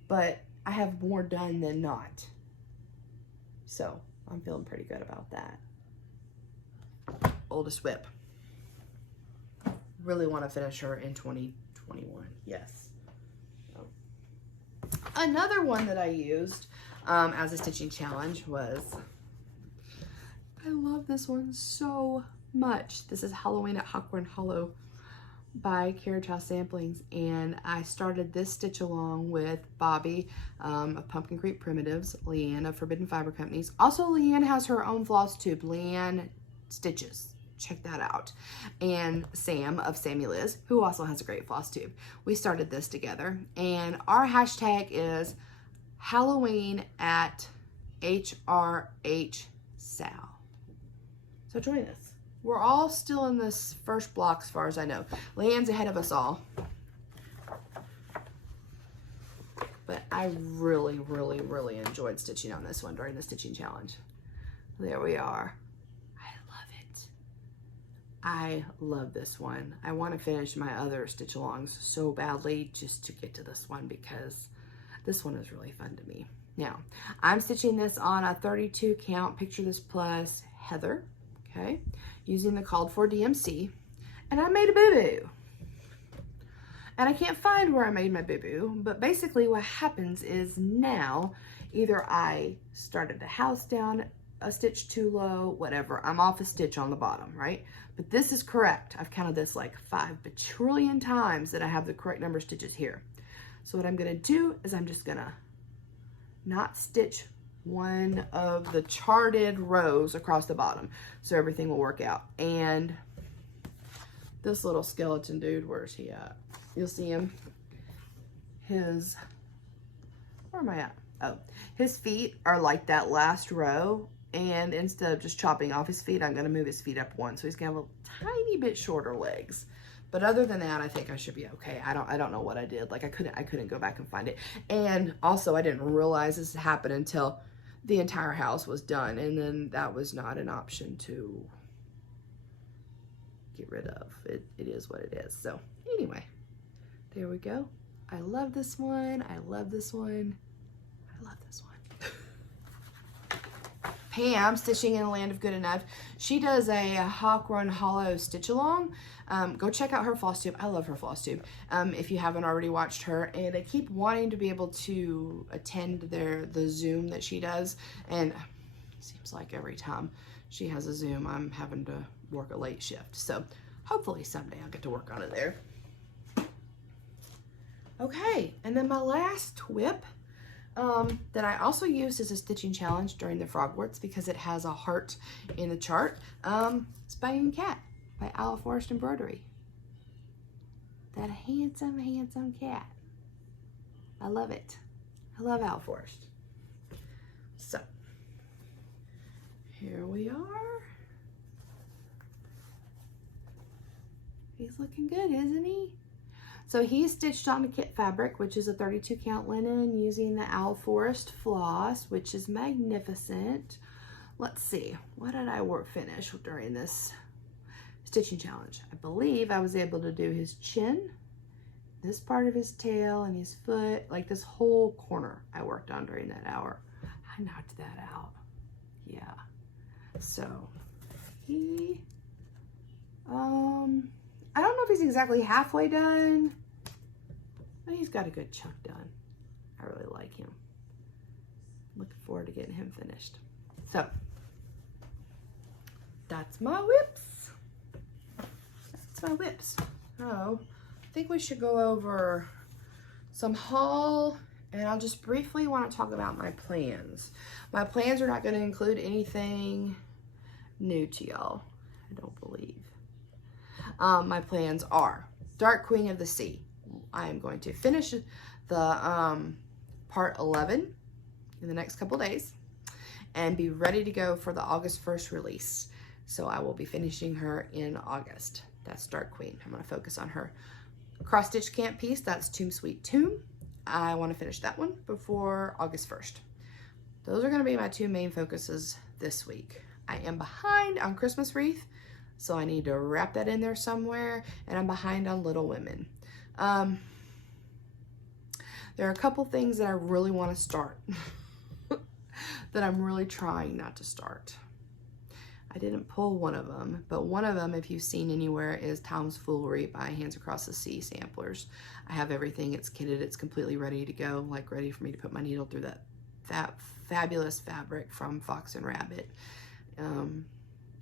but I have more done than not. So I'm feeling pretty good about that. Oldest whip. Really want to finish her in 2021. Yes. So. Another one that I used as a stitching challenge was, I love this one so much. This is Halloween at Hawthorne Hollow by Carriage House Samplings, and I started this stitch along with Bobby of Pumpkin Creek Primitives, Leanne of Forbidden Fiber Companies. Also, Leanne has her own FlossTube, Leanne Stitches. Check that out. And Sam of Sammie Liz, who also has a great FlossTube. We started this together, and our hashtag is Halloween at HRH Sal. So join us. We're all still in this first block as far as I know. Leanne's ahead of us all. But I really, really, really enjoyed stitching on this one during the stitching challenge. There we are. I love this one. I want to finish my other stitch alongs so badly just to get to this one because this one is really fun to me. Now, I'm stitching this on a 32 count Picture This Plus Heather, okay, using the called for DMC, and I made a boo-boo. And I can't find where I made my boo-boo, but basically what happens is now either I started the house down a stitch too low, whatever, I'm off a stitch on the bottom, right? But this is correct. I've counted this like 5 bajillion times that I have the correct number of stitches here. So what I'm gonna do is I'm just gonna not stitch one of the charted rows across the bottom, so everything will work out. And this little skeleton dude, where's he at? You'll see him. His, where am I at? Oh, his feet are like that last row, and instead of just chopping off his feet, I'm gonna move his feet up one, so he's gonna have a tiny bit shorter legs. But other than that, I think I should be okay. I don't know what I did. Like I couldn't go back and find it. And also I didn't realize this happened until the entire house was done, and then that was not an option to get rid of. It is what it is. So anyway, there we go. I love this one. I love this one. I love this one. Pam, Stitching in the Land of Good Enough, she does a Hawk Run Hollow stitch along. Go check out her FlossTube. I love her FlossTube. If you haven't already watched her, and I keep wanting to be able to attend the Zoom that she does, and it seems like every time she has a Zoom, I'm having to work a late shift. So hopefully someday I'll get to work on it there. Okay, and then my last whip that I also used as a stitching challenge during the Frogwarts because it has a heart in the chart. It's Bayou Cat by Owl Forest Embroidery. That handsome, handsome cat. I love it. I love Owl Forest. So, here we are. He's looking good, isn't he? So he's stitched on the kit fabric, which is a 32 count linen using the Owl Forest floss, which is magnificent. Let's see, what did I finish during this stitching challenge? I believe I was able to do his chin, this part of his tail, and his foot, like this whole corner I worked on during that hour. I knocked that out. Yeah. So he, I don't know if he's exactly halfway done, but he's got a good chunk done. I really like him. Looking forward to getting him finished. So that's my whips. That's my whips. Oh, I think we should go over some haul, and I'll just briefly want to talk about my plans. My plans are not going to include anything new to y'all, I don't believe. My plans are Dark Queen of the Sea. I am going to finish the part 11 in the next couple days and be ready to go for the August 1st release. So I will be finishing her in August. That's Dark Queen. I'm going to focus on her. Cross Stitch Camp piece, that's Tomb Sweet Tomb. I want to finish that one before August 1st. Those are going to be my two main focuses this week. I am behind on Christmas Wreath, so I need to wrap that in there somewhere, and I'm behind on Little Women. There are a couple things that I really want to start that I'm really trying not to start. I didn't pull one of them, but one of them, if you've seen anywhere, is Tom's Foolery by Hands Across the Sea samplers. I have everything. It's kitted. It's completely ready to go, like ready for me to put my needle through that fabulous fabric from Fox and Rabbit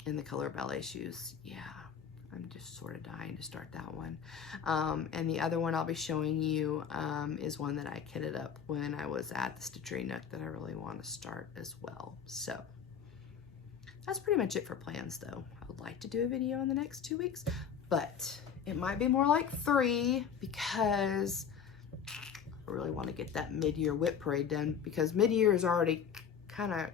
in the color Ballet Shoes. Yeah, I'm just sort of dying to start that one. And the other one I'll be showing you is one that I kitted up when I was at the Stitchery Nook that I really want to start as well. So that's pretty much it for plans, though. I would like to do a video in the next 2 weeks, but it might be more like 3 because I really want to get that mid-year whip parade done, because mid-year is already kind of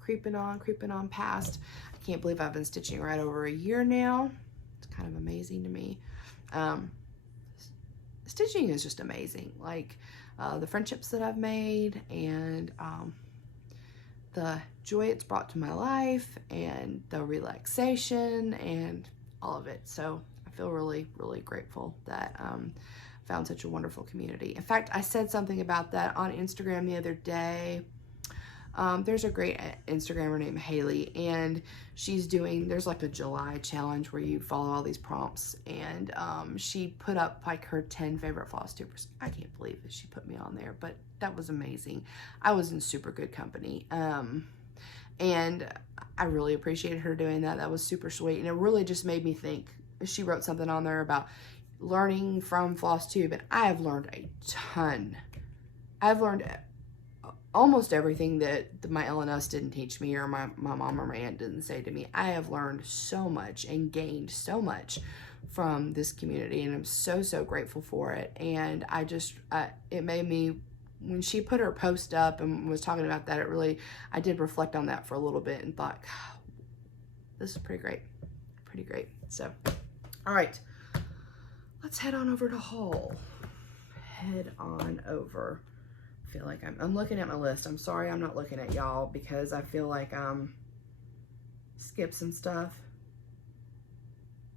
creeping on past. I can't believe I've been stitching right over a year now. It's kind of amazing to me. Stitching is just amazing. Like the friendships that I've made, and the joy it's brought to my life, and the relaxation, and all of it. So I feel really, really grateful that I found such a wonderful community. In fact, I said something about that on Instagram the other day. There's a great Instagrammer named Haley, and she's doing, there's like a July challenge where you follow all these prompts, and she put up like her 10 favorite FlossTubers. I can't believe that she put me on there, but that was amazing. I was in super good company, and I really appreciated her doing that. That was super sweet, and it really just made me think. She wrote something on there about learning from FlossTube, and I have learned a ton. I've learned almost everything that my LNS didn't teach me, or my mom or my aunt didn't say to me. I have learned so much and gained so much from this community, and I'm so, so grateful for it. And I just, it made me, when she put her post up and was talking about that, I did reflect on that for a little bit and thought, God, this is pretty great. So, all right, let's head on over to haul. Head on over. I feel like I'm looking at my list. I'm sorry I'm not looking at y'all because I feel like skipped some stuff.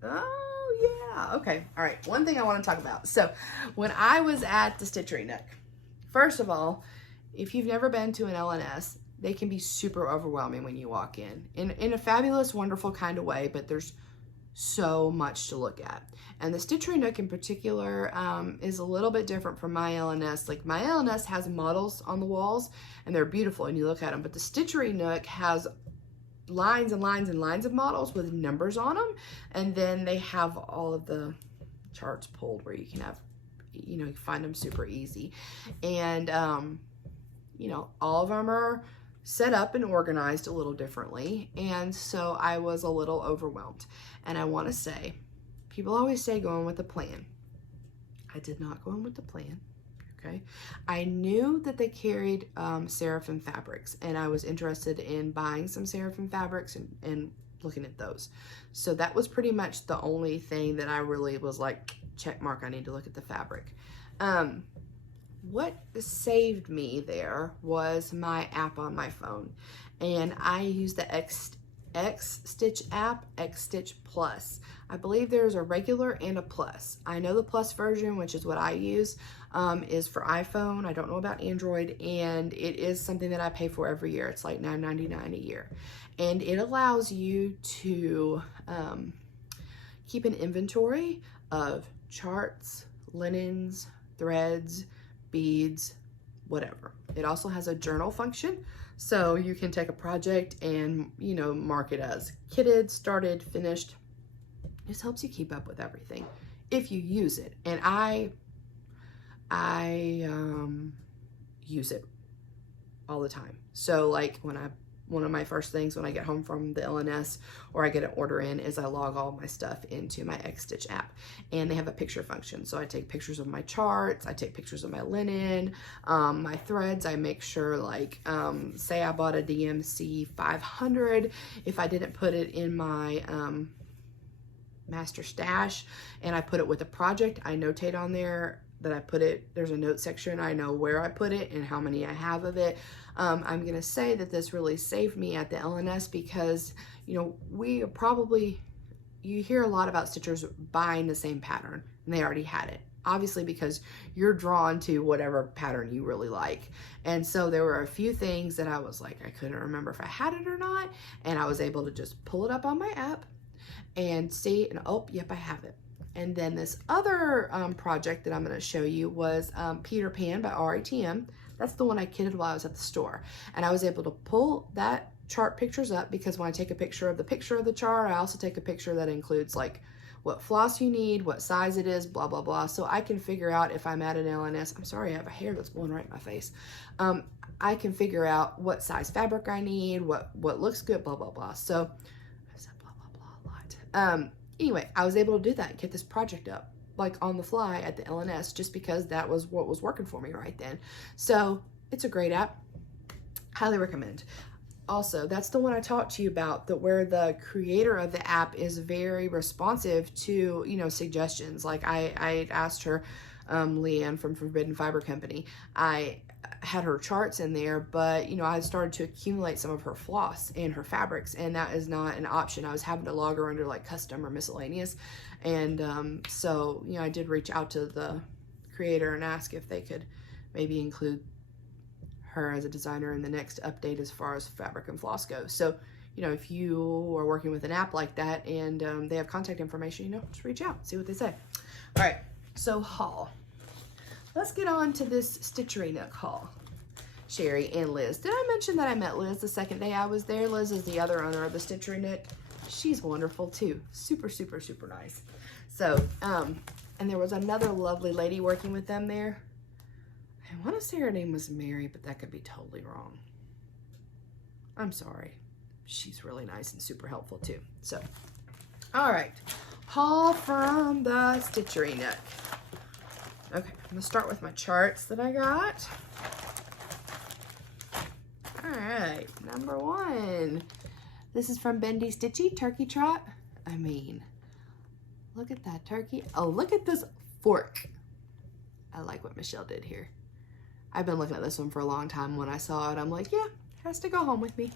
Oh yeah, okay, all right. One thing I want to talk about. So when I was at the Stitchery Nook, first of all, if you've never been to an LNS, they can be super overwhelming when you walk in a fabulous, wonderful kind of way, but there's so much to look at. And the Stitchery Nook in particular is a little bit different from my LNS. Like my LNS has models on the walls and they're beautiful and you look at them, but the Stitchery Nook has lines and lines and lines of models with numbers on them, and then they have all of the charts pulled where you can have, you know, you find them super easy. And you know, all of them are set up and organized a little differently, and so I was a little overwhelmed. And I want to say, people always say go in with a plan. I did not go in with the plan. Okay, I knew that they carried seraphim fabrics, and I was interested in buying some seraphim fabrics and looking at those. So that was pretty much the only thing that I really was like, check mark, I need to look at the fabric. What saved me there was my app on my phone, and I use the X Stitch app, X Stitch Plus. I believe there's a regular and a plus. I know the plus version, which is what I use, is for iPhone. I don't know about Android, and it is something that I pay for every year. It's like $9.99 a year, and it allows you to keep an inventory of charts, linens, threads, beads, whatever. It also has a journal function, so you can take a project and, you know, mark it as kitted, started, finished. This helps you keep up with everything if you use it. And I use it all the time. So like one of my first things when I get home from the LNS or I get an order in is I log all my stuff into my X Stitch app, and they have a picture function. So I take pictures of my charts, I take pictures of my linen, my threads. I make sure, like, say I bought a DMC 500, if I didn't put it in my master stash and I put it with a project, I notate on there that I put it, there's a note section, I know where I put it and how many I have of it. I'm gonna say that this really saved me at the LNS because, you know, you hear a lot about stitchers buying the same pattern and they already had it. Obviously because you're drawn to whatever pattern you really like. And so there were a few things that I was like, I couldn't remember if I had it or not. And I was able to just pull it up on my app and see, and oh, yep, I have it. And then this other project that I'm going to show you was Peter Pan by RATM. That's the one I kitted while I was at the store. And I was able to pull that chart pictures up because when I take a picture of the chart, I also take a picture that includes like what floss you need, what size it is, blah, blah, blah. So I can figure out if I'm at an LNS. I'm sorry, I have a hair that's blowing right in my face. I can figure out what size fabric I need, what looks good, blah, blah, blah. So I said blah, blah, blah a lot. Anyway, I was able to do that, get this project up like on the fly at the LNS just because that was what was working for me right then. So it's a great app, highly recommend. Also, that's the one I talked to you about, where the creator of the app is very responsive to, you know, suggestions. Like I asked her, Leanne from Forbidden Fiber Company, I had her charts in there, but, you know, I started to accumulate some of her floss and her fabrics, and that is not an option. I was having to log her under like custom or miscellaneous. And so, you know, I did reach out to the creator and ask if they could maybe include her as a designer in the next update as far as fabric and floss goes. So, you know, if you are working with an app like that and they have contact information, you know, just reach out, see what they say. All right, so haul. Let's get on to this Stitchery Nook haul. Sherry and Liz. Did I mention that I met Liz the second day I was there? Liz is the other owner of the Stitchery Nook. She's wonderful too. Super, super, super nice. So, and there was another lovely lady working with them there. I I want to say her name was Mary, but that could be totally wrong. I'm sorry. She's really nice and super helpful too. So, all right. Haul from the Stitchery Nook. Okay, I'm gonna start with my charts that I got. All right, number 1. This is from Bendy Stitchy, Turkey Trot. I mean, look at that turkey. Oh, look at this fork. I like what Michelle did here. I've been looking at this one for a long time. When I saw it, I'm like, yeah, has to go home with me.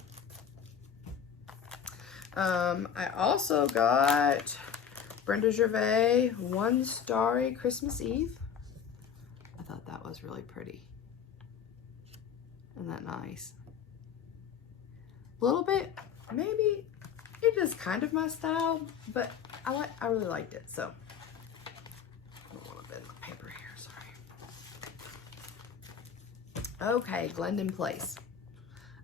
I also got Brenda Gervais, One Starry Christmas Eve. I thought that was really pretty. Isn't that nice? A little bit, maybe it is kind of my style, but I really liked it. So I don't want to bend my paper here, sorry. Okay, Glendon Place.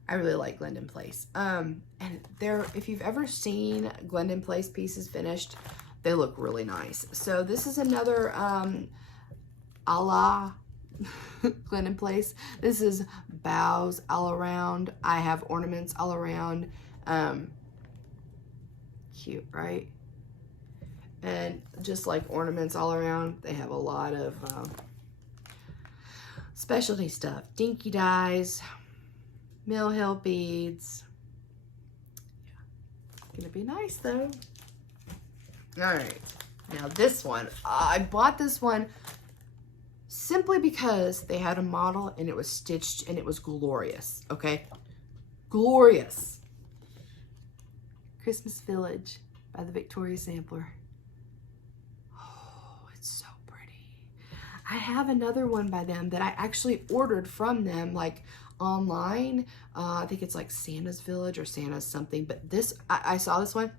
I really like Glendon Place. And if you've ever seen Glendon Place pieces finished, they look really nice. So this is another a la Glendon Place. This is bows all around. I have ornaments all around. Cute, right? And just like ornaments all around, they have a lot of specialty stuff. Dinky dyes, Mill Hill beads. Yeah. Gonna be nice though. All right, now this one, I bought this one simply because they had a model and it was stitched and it was glorious, okay? Glorious. Christmas Village by the Victoria Sampler. Oh, it's so pretty. I have another one by them that I actually ordered from them, like online. I think it's like Santa's Village or Santa's something, but this, I saw this one.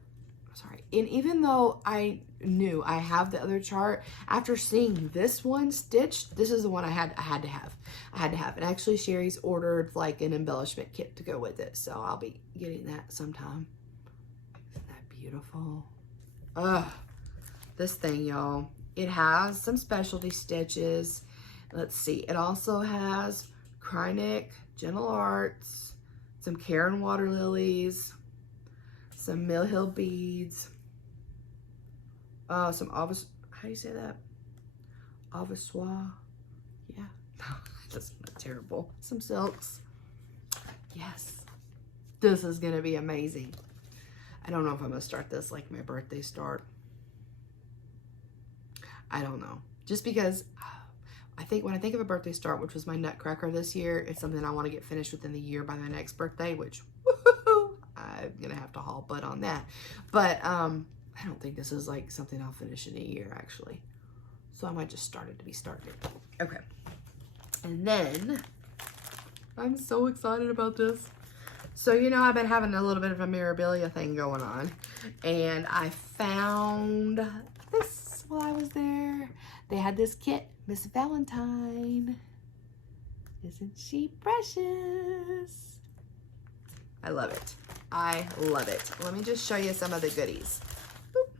Sorry. And even though I knew I have the other chart, after seeing this one stitched, this is the one I had to have. And actually Sherry's ordered like an embellishment kit to go with it. So I'll be getting that sometime. Isn't that beautiful? Ugh. This thing, y'all. It has some specialty stitches. Let's see. It also has Krynick, Gentle Arts, some Karen Water Lilies, some Mill Hill beads, some how do you say that? Avassois, yeah, that's not terrible. Some silks, yes, this is gonna be amazing. I don't know if I'm gonna start this like my birthday start. I don't know, just because I think when I think of a birthday start, which was my Nutcracker this year, it's something I want to get finished within the year by my next birthday, which woohoo, I'm gonna have to haul butt on that. But I don't think this is like something I'll finish in a year actually. So I might just start it to be started. Okay. And then I'm so excited about this. So, you know, I've been having a little bit of a memorabilia thing going on, and I found this while I was there. They had this kit, Miss Valentine. Isn't she precious? I love it. I love it. Let me just show you some of the goodies. Boop.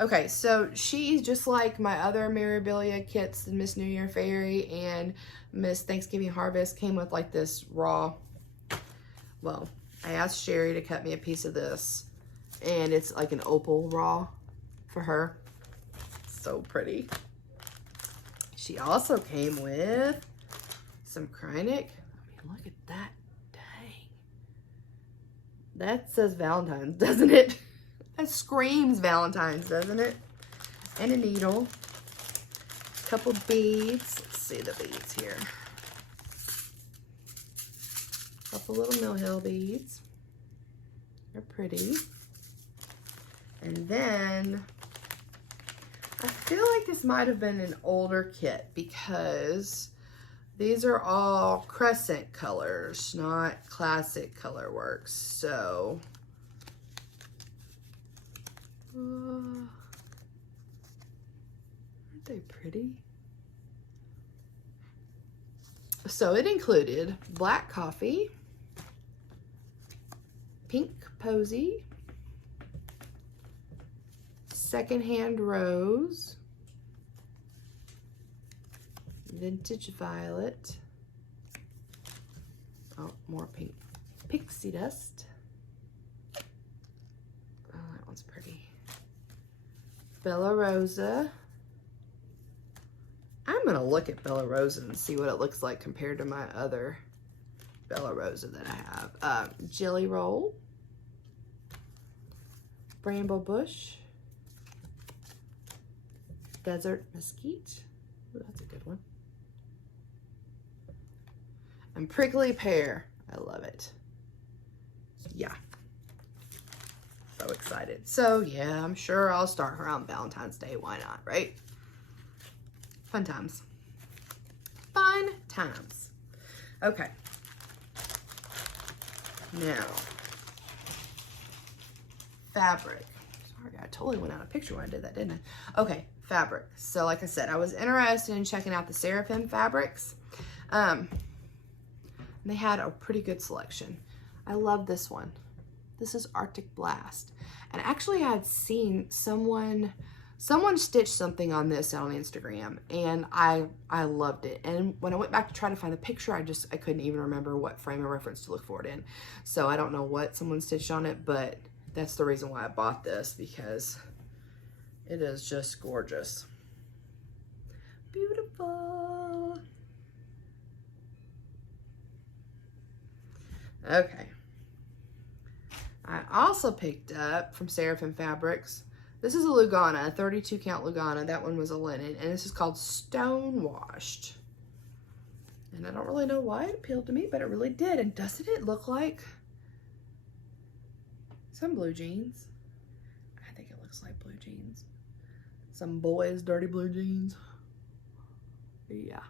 Okay, so she's just like my other memorabilia kits, Miss New Year Fairy and Miss Thanksgiving Harvest, came with like this raw. Well, I asked Sherry to cut me a piece of this, and it's like an opal raw for her. So pretty. She also came with some Krynick. I mean, look at that. Dang. That says Valentine's, doesn't it? That screams Valentine's, doesn't it? And a needle. A couple beads. Let's see the beads here. A couple little Mill Hill beads. They're pretty. And then I feel like this might have been an older kit because these are all crescent colors, not classic color works. So, aren't they pretty? So it included black coffee, pink posy, secondhand rose, Vintage Violet. Oh, more pink. Pixie Dust. Oh, that one's pretty. Bella Rosa. I'm gonna look at Bella Rosa and see what it looks like compared to my other Bella Rosa that I have. Jelly Roll. Bramble Bush. Desert Mesquite. Ooh, that's a good one. And Prickly Pear. I love it. Yeah. So excited. So yeah, I'm sure I'll start around Valentine's Day. Why not, right? Fun times. Fun times. Okay. Now, fabric. Sorry, I totally went out of picture when I did that, didn't I? Okay, fabric. So like I said, I was interested in checking out the Seraphim fabrics. They had a pretty good selection. I love this one. This is Arctic Blast. And actually I had seen someone stitched something on this on Instagram, and I loved it. And when I went back to try to find the picture, I couldn't even remember what frame of reference to look for it in. So I don't know what someone stitched on it, but that's the reason why I bought this, because it is just gorgeous. Beautiful. Okay. I also picked up from Seraphim Fabrics. This is a Lugana, a 32 count Lugana. That one was a linen, and this is called Stone Washed. And I don't really know why it appealed to me, but it really did. And doesn't it look like some blue jeans? I think it looks like blue jeans. Some boys' dirty blue jeans. Yeah.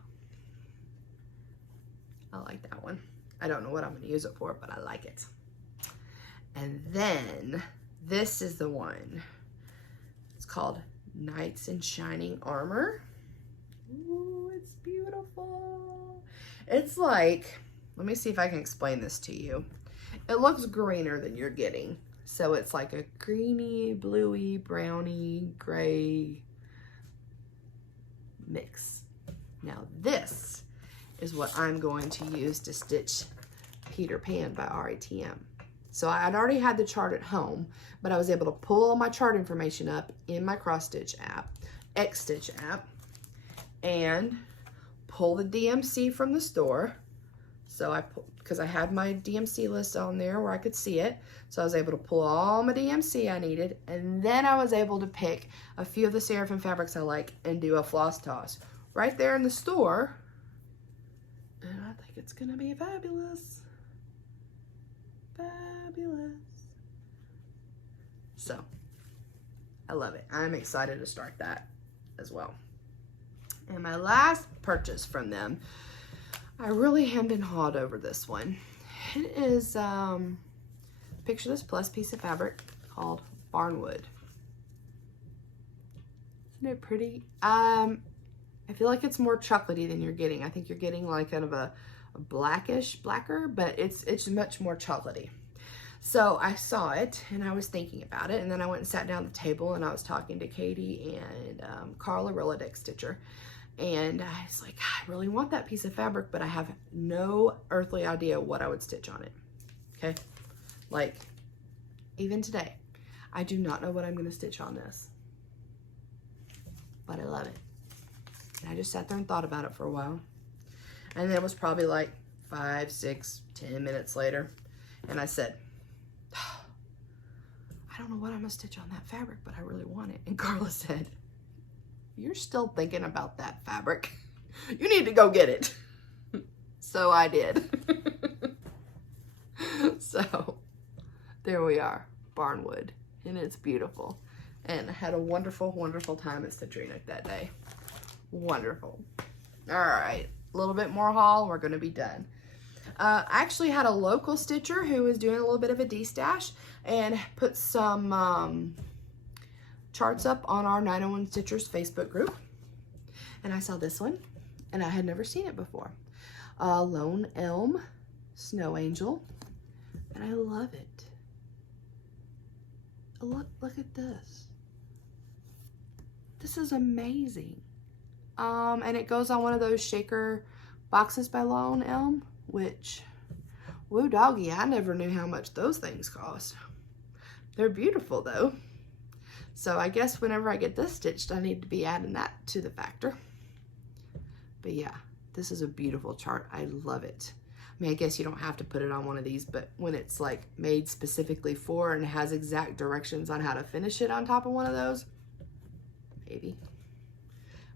I like that one. I don't know what I'm going to use it for, but I like it. And then this is the one. It's called Knights in Shining Armor. Ooh, it's beautiful. It's like, let me see if I can explain this to you. It looks greener than you're getting. So it's like a greeny, bluey, browny, gray mix. Now this is what I'm going to use to stitch Peter Pan by RATM. So I'd already had the chart at home, but I was able to pull all my chart information up in my cross stitch app, Xstitch app, and pull the DMC from the store. So because I had my DMC list on there where I could see it. So I was able to pull all my DMC I needed, and then I was able to pick a few of the Seraphim fabrics I like and do a floss toss right there in the store. And I think it's gonna be fabulous. Fabulous. So, I love it. I'm excited to start that as well. And my last purchase from them, I really hemmed and hawed over this one. It is, picture this plus piece of fabric called Barnwood. Isn't it pretty? I feel like it's more chocolatey than you're getting. I think you're getting like kind of a blacker, but it's much more chocolatey. So I saw it and I was thinking about it, and then I went and sat down at the table and I was talking to Katie and Carla Rilladeck Stitcher, and I was like, I really want that piece of fabric, but I have no earthly idea what I would stitch on it. Okay, like even today, I do not know what I'm going to stitch on this, but I love it. And I just sat there and thought about it for a while. And then it was probably like 5, 6, 10 minutes later. And I said, I don't know what I'm gonna stitch on that fabric, but I really want it. And Carla said, you're still thinking about that fabric. You need to go get it. So I did. So there we are, Barnwood. And it's beautiful. And I had a wonderful, wonderful time at Stitchery Nook that day. Wonderful. All right, a little bit more haul, we're gonna be done. I actually had a local stitcher who was doing a little bit of a de-stash and put some charts up on our 901 Stitchers Facebook group. And I saw this one, and I had never seen it before. Lone Elm Snow Angel, and I love it. Look at this. This is amazing. And it goes on one of those shaker boxes by Lone Elm, which, woo doggy, I never knew how much those things cost. They're beautiful though. So I guess whenever I get this stitched, I need to be adding that to the factor. But yeah, this is a beautiful chart. I love it. I mean, I guess you don't have to put it on one of these, but when it's like made specifically for and has exact directions on how to finish it on top of one of those, maybe.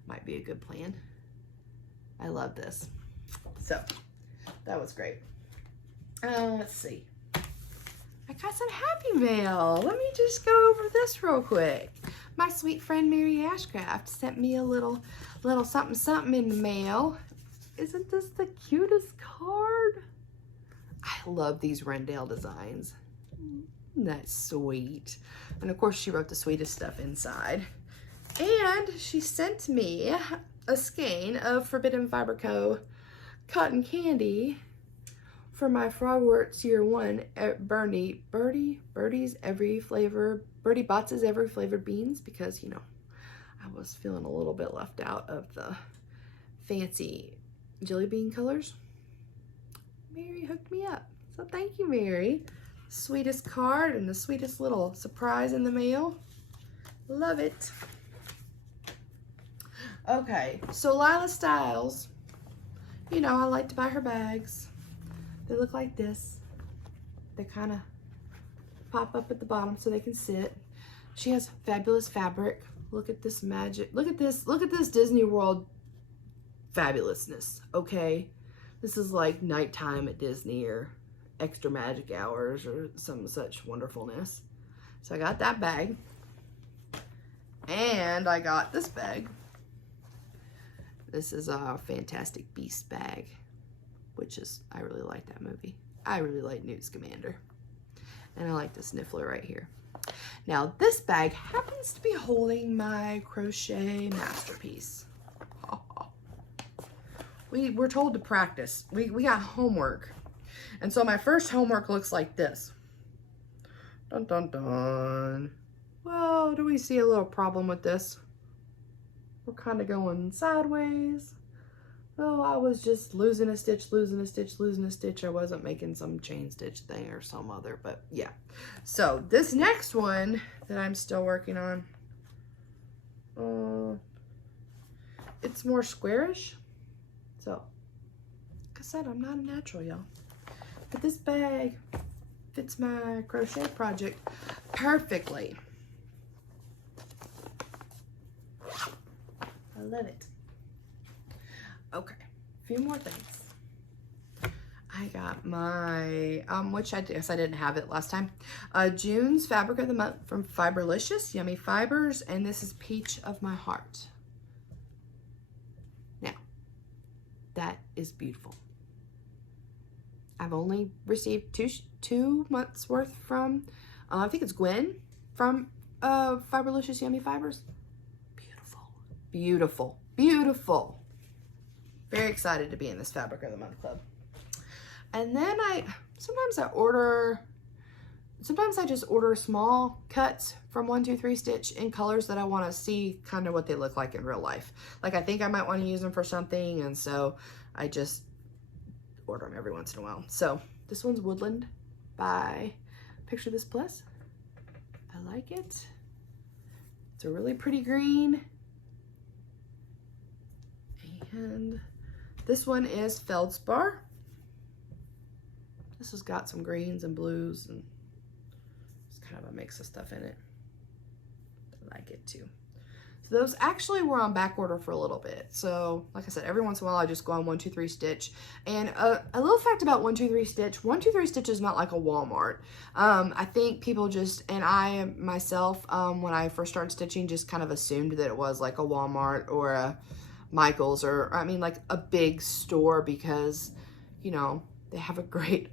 Might be a good plan. I love this. So that was great. Let's see. I got some happy mail. Let me just go over this real quick. My sweet friend Mary Ashcraft sent me a little something in the mail. Isn't this the cutest card? I love these Rendell designs. That's sweet. And of course she wrote the sweetest stuff inside. And she sent me a skein of Forbidden Fiber Co. cotton candy for my Frogwarts Year 1 at Birdie Bots' every flavored beans, because, you know, I was feeling a little bit left out of the fancy jelly bean colors. Mary hooked me up. So thank you, Mary. Sweetest card and the sweetest little surprise in the mail. Love it. Okay, so Lila Styles, you know, I like to buy her bags. They look like this. They kind of pop up at the bottom so they can sit. She has fabulous fabric. Look at this magic. Look at this Disney World fabulousness, okay? This is like nighttime at Disney or extra magic hours or some such wonderfulness. So I got that bag. And I got this bag. This is a Fantastic Beasts bag, which is, I really like that movie. I really like Newt Scamander. And I like the sniffler right here. Now this bag happens to be holding my crochet masterpiece. We were told to practice. We got homework. And so my first homework looks like this. Dun dun dun. Well, do we see a little problem with this? We're kind of going sideways. Oh, I was just losing a stitch, losing a stitch, losing a stitch. I wasn't making some chain stitch thing or some other, but yeah. So this next one that I'm still working on, it's more squarish. So, like I said, I'm not a natural, y'all. But this bag fits my crochet project perfectly. I love it. Okay, a few more things. I got my, which I guess I didn't have it last time. June's Fabric of the Month from Fiberlicious, Yummy Fibers, and this is Peach of My Heart. Now, that is beautiful. I've only received two months worth from, I think it's Gwen from Fiberlicious Yummy Fibers. Beautiful, beautiful, beautiful. Very excited to be in this Fabric of the Month club. And then sometimes I just order small cuts from 1-2-3 Stitch in colors that I want to see kind of what they look like in real life. Like I think I might want to use them for something, and so I just order them every once in a while. So this one's Woodland by Picture This Plus. I like it. It's a really pretty green. And this one is Feldspar. This has got some greens and blues, and it's kind of a mix of stuff in it. I like it too. So those actually were on back order for a little bit. So like I said, every once in a while I just go on 1-2-3 Stitch. And a little fact about 1-2-3 Stitch, 1-2-3 Stitch is not like a Walmart. I think people just, and I myself, when I first started stitching, just kind of assumed that it was like a Walmart or a Michael's, or I mean like a big store, because, you know, they have a great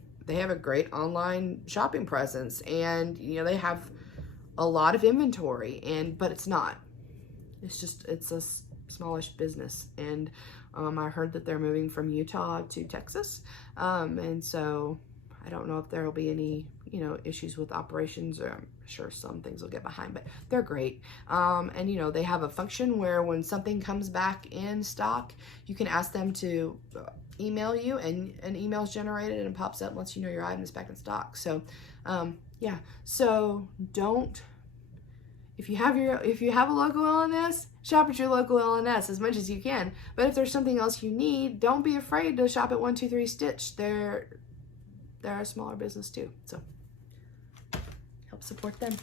online shopping presence, and you know, they have a lot of inventory, but it's not. It's a smallish business. And I heard that they're moving from Utah to Texas. And so I don't know if there will be any, you know, issues with operations, or I'm sure some things will get behind, but they're great. And you know, they have a function where when something comes back in stock, you can ask them to email you, and an email is generated and pops up and lets you know your item is back in stock. So yeah, so if you have a local LNS, shop at your local LNS as much as you can. But if there's something else you need, don't be afraid to shop at 123 Stitch. They're a smaller business too, so help support them.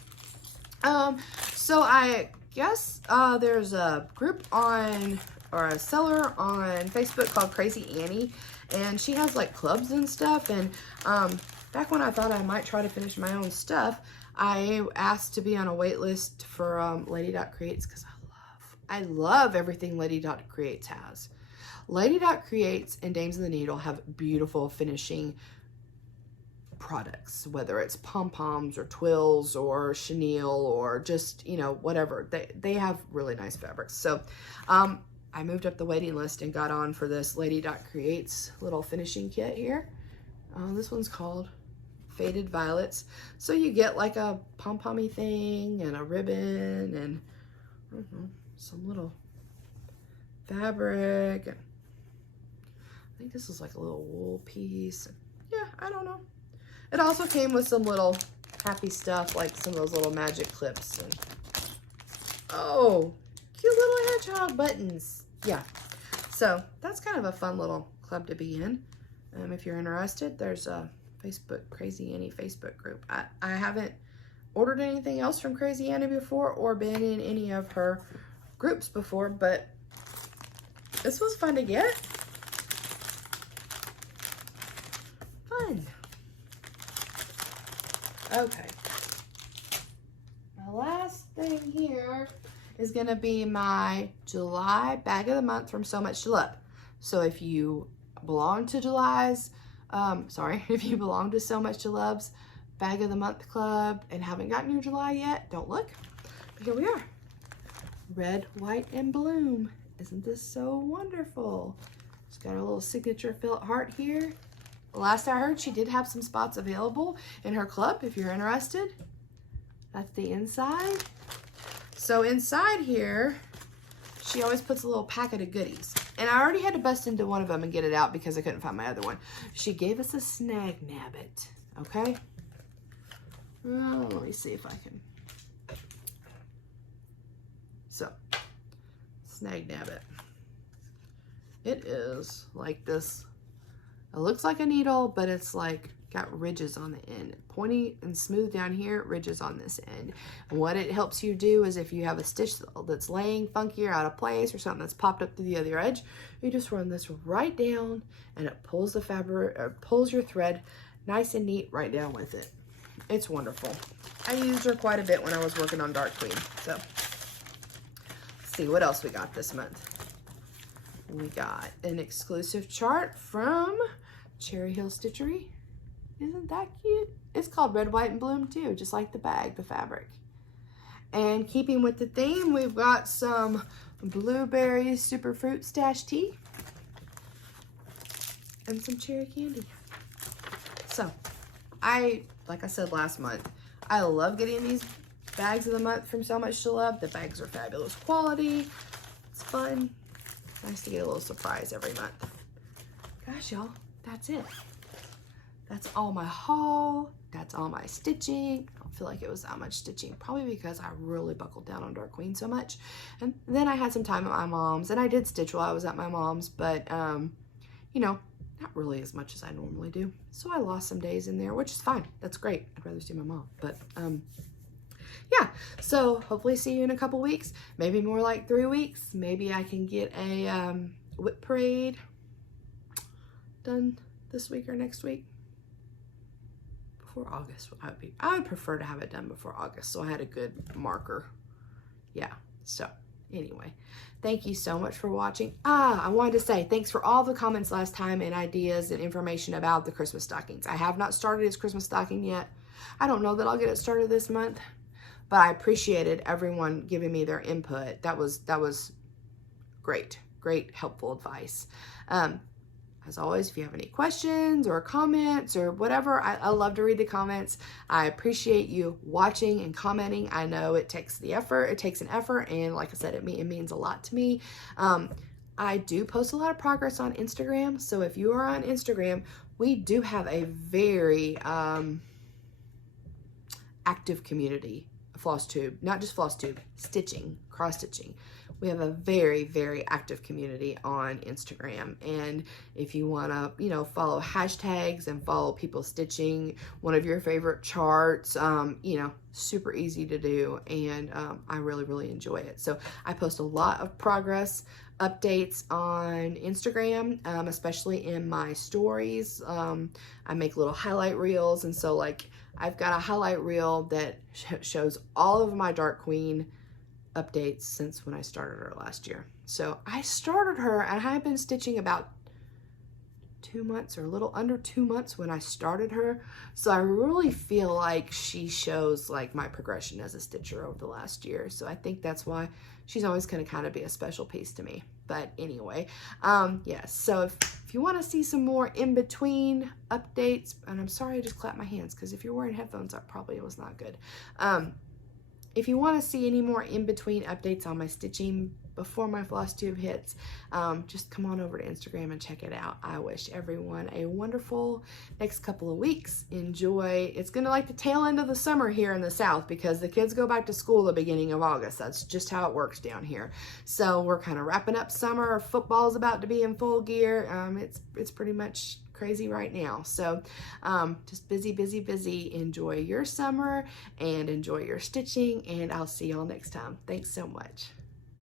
So I guess there's a group on, or a seller on Facebook called Crazy Annie, and she has like clubs and stuff. And back when I thought I might try to finish my own stuff, I asked to be on a wait list for Lady.Creates, because I love everything Lady.Creates has. Lady.Creates and Dames of the Needle have beautiful finishing products, whether it's pom-poms or twills or chenille or just, you know, whatever. They have really nice fabrics. So I moved up the waiting list and got on for this Lady.Creates little finishing kit here. This one's called Faded Violets. So you get like a pom-pommy thing and a ribbon and I don't know, some little fabric. And I think this is like a little wool piece. Yeah, I don't know. It also came with some little happy stuff, like some of those little magic clips. And oh, cute little hedgehog buttons. Yeah, so that's kind of a fun little club to be in. If you're interested, there's a Facebook, Crazy Annie Facebook group. I haven't ordered anything else from Crazy Annie before or been in any of her groups before, but this was fun to get. Fun. Okay. My last thing here is going to be my July bag of the month from So Much to Love. So if you belong to if you belong to So Much to Love's bag of the month club and haven't gotten your July yet, don't look. But here we are. Red, white, and bloom. Isn't this so wonderful? It's got a little signature felt heart here. Last I heard, she did have some spots available in her club if you're interested. That's the inside. So inside here, she always puts a little packet of goodies. And I already had to bust into one of them and get it out because I couldn't find my other one. She gave us a snag nabbit, okay? Well, let me see if I can. So, snag nabbit. It is like this. It looks like a needle, but it's like got ridges on the end. Pointy and smooth down here, ridges on this end. And what it helps you do is if you have a stitch that's laying funky or out of place or something that's popped up to the other edge, you just run this right down and it pulls the fabric, or pulls your thread nice and neat right down with it. It's wonderful. I used her quite a bit when I was working on Dark Queen. So, let's see what else we got this month. We got an exclusive chart from Cherry Hill Stitchery. Isn't that cute? It's called Red, White, and Bloom too, just like the bag, the fabric. And keeping with the theme, we've got some Blueberry Superfruit Stash Tea and some cherry candy. So, like I said last month, I love getting these bags of the month from So Much to Love. The bags are fabulous quality. It's fun. Nice to get a little surprise every month. Gosh, y'all, that's it. That's all my haul. That's all my stitching. I don't feel like it was that much stitching, probably because I really buckled down on Dark Queen so much. And then I had some time at my mom's, and I did stitch while I was at my mom's, but you know, not really as much as I normally do. So I lost some days in there, which is fine. That's great. I'd rather see my mom, but yeah, so hopefully see you in a couple weeks, maybe more like 3 weeks. Maybe I can get a whip parade done this week or next week. Before August, I would prefer to have it done before August, so I had a good marker. Yeah, so anyway, thank you so much for watching. I wanted to say thanks for all the comments last time and ideas and information about the Christmas stockings. I have not started his Christmas stocking yet. I don't know that I'll get it started this month, but I appreciated everyone giving me their input. That was great helpful advice. as always, if you have any questions or comments or whatever, I love to read the comments. I appreciate you watching and commenting. I know it takes the effort. It takes an effort. And like I said, it means a lot to me. I do post a lot of progress on Instagram. So if you are on Instagram, we do have a very active community of FlossTube, not just FlossTube, stitching, cross stitching. We have a very, very active community on Instagram. And if you want to, you know, follow hashtags and follow people stitching one of your favorite charts, you know, super easy to do. And I really, really enjoy it. So I post a lot of progress updates on Instagram, especially in my stories. I make little highlight reels. And so like I've got a highlight reel that shows all of my Dark Queen updates since when I started her last year. So I started her and I have been stitching about 2 months or a little under 2 months when I started her. So I really feel like she shows like my progression as a stitcher over the last year. So I think that's why she's always going to kind of be a special piece to me. But anyway, yes. So if you want to see some more in between updates, and I'm sorry I just clapped my hands because if you're wearing headphones, that probably was not good. If you want to see any more in-between updates on my stitching before my FlossTube hits, just come on over to Instagram and check it out. I wish everyone a wonderful next couple of weeks. Enjoy. It's going to like the tail end of the summer here in the South because the kids go back to school the beginning of August. That's just how it works down here. So we're kind of wrapping up summer. Football's about to be in full gear. It's pretty much crazy right now. So just busy, busy, busy. Enjoy your summer and enjoy your stitching, and I'll see y'all next time. Thanks so much.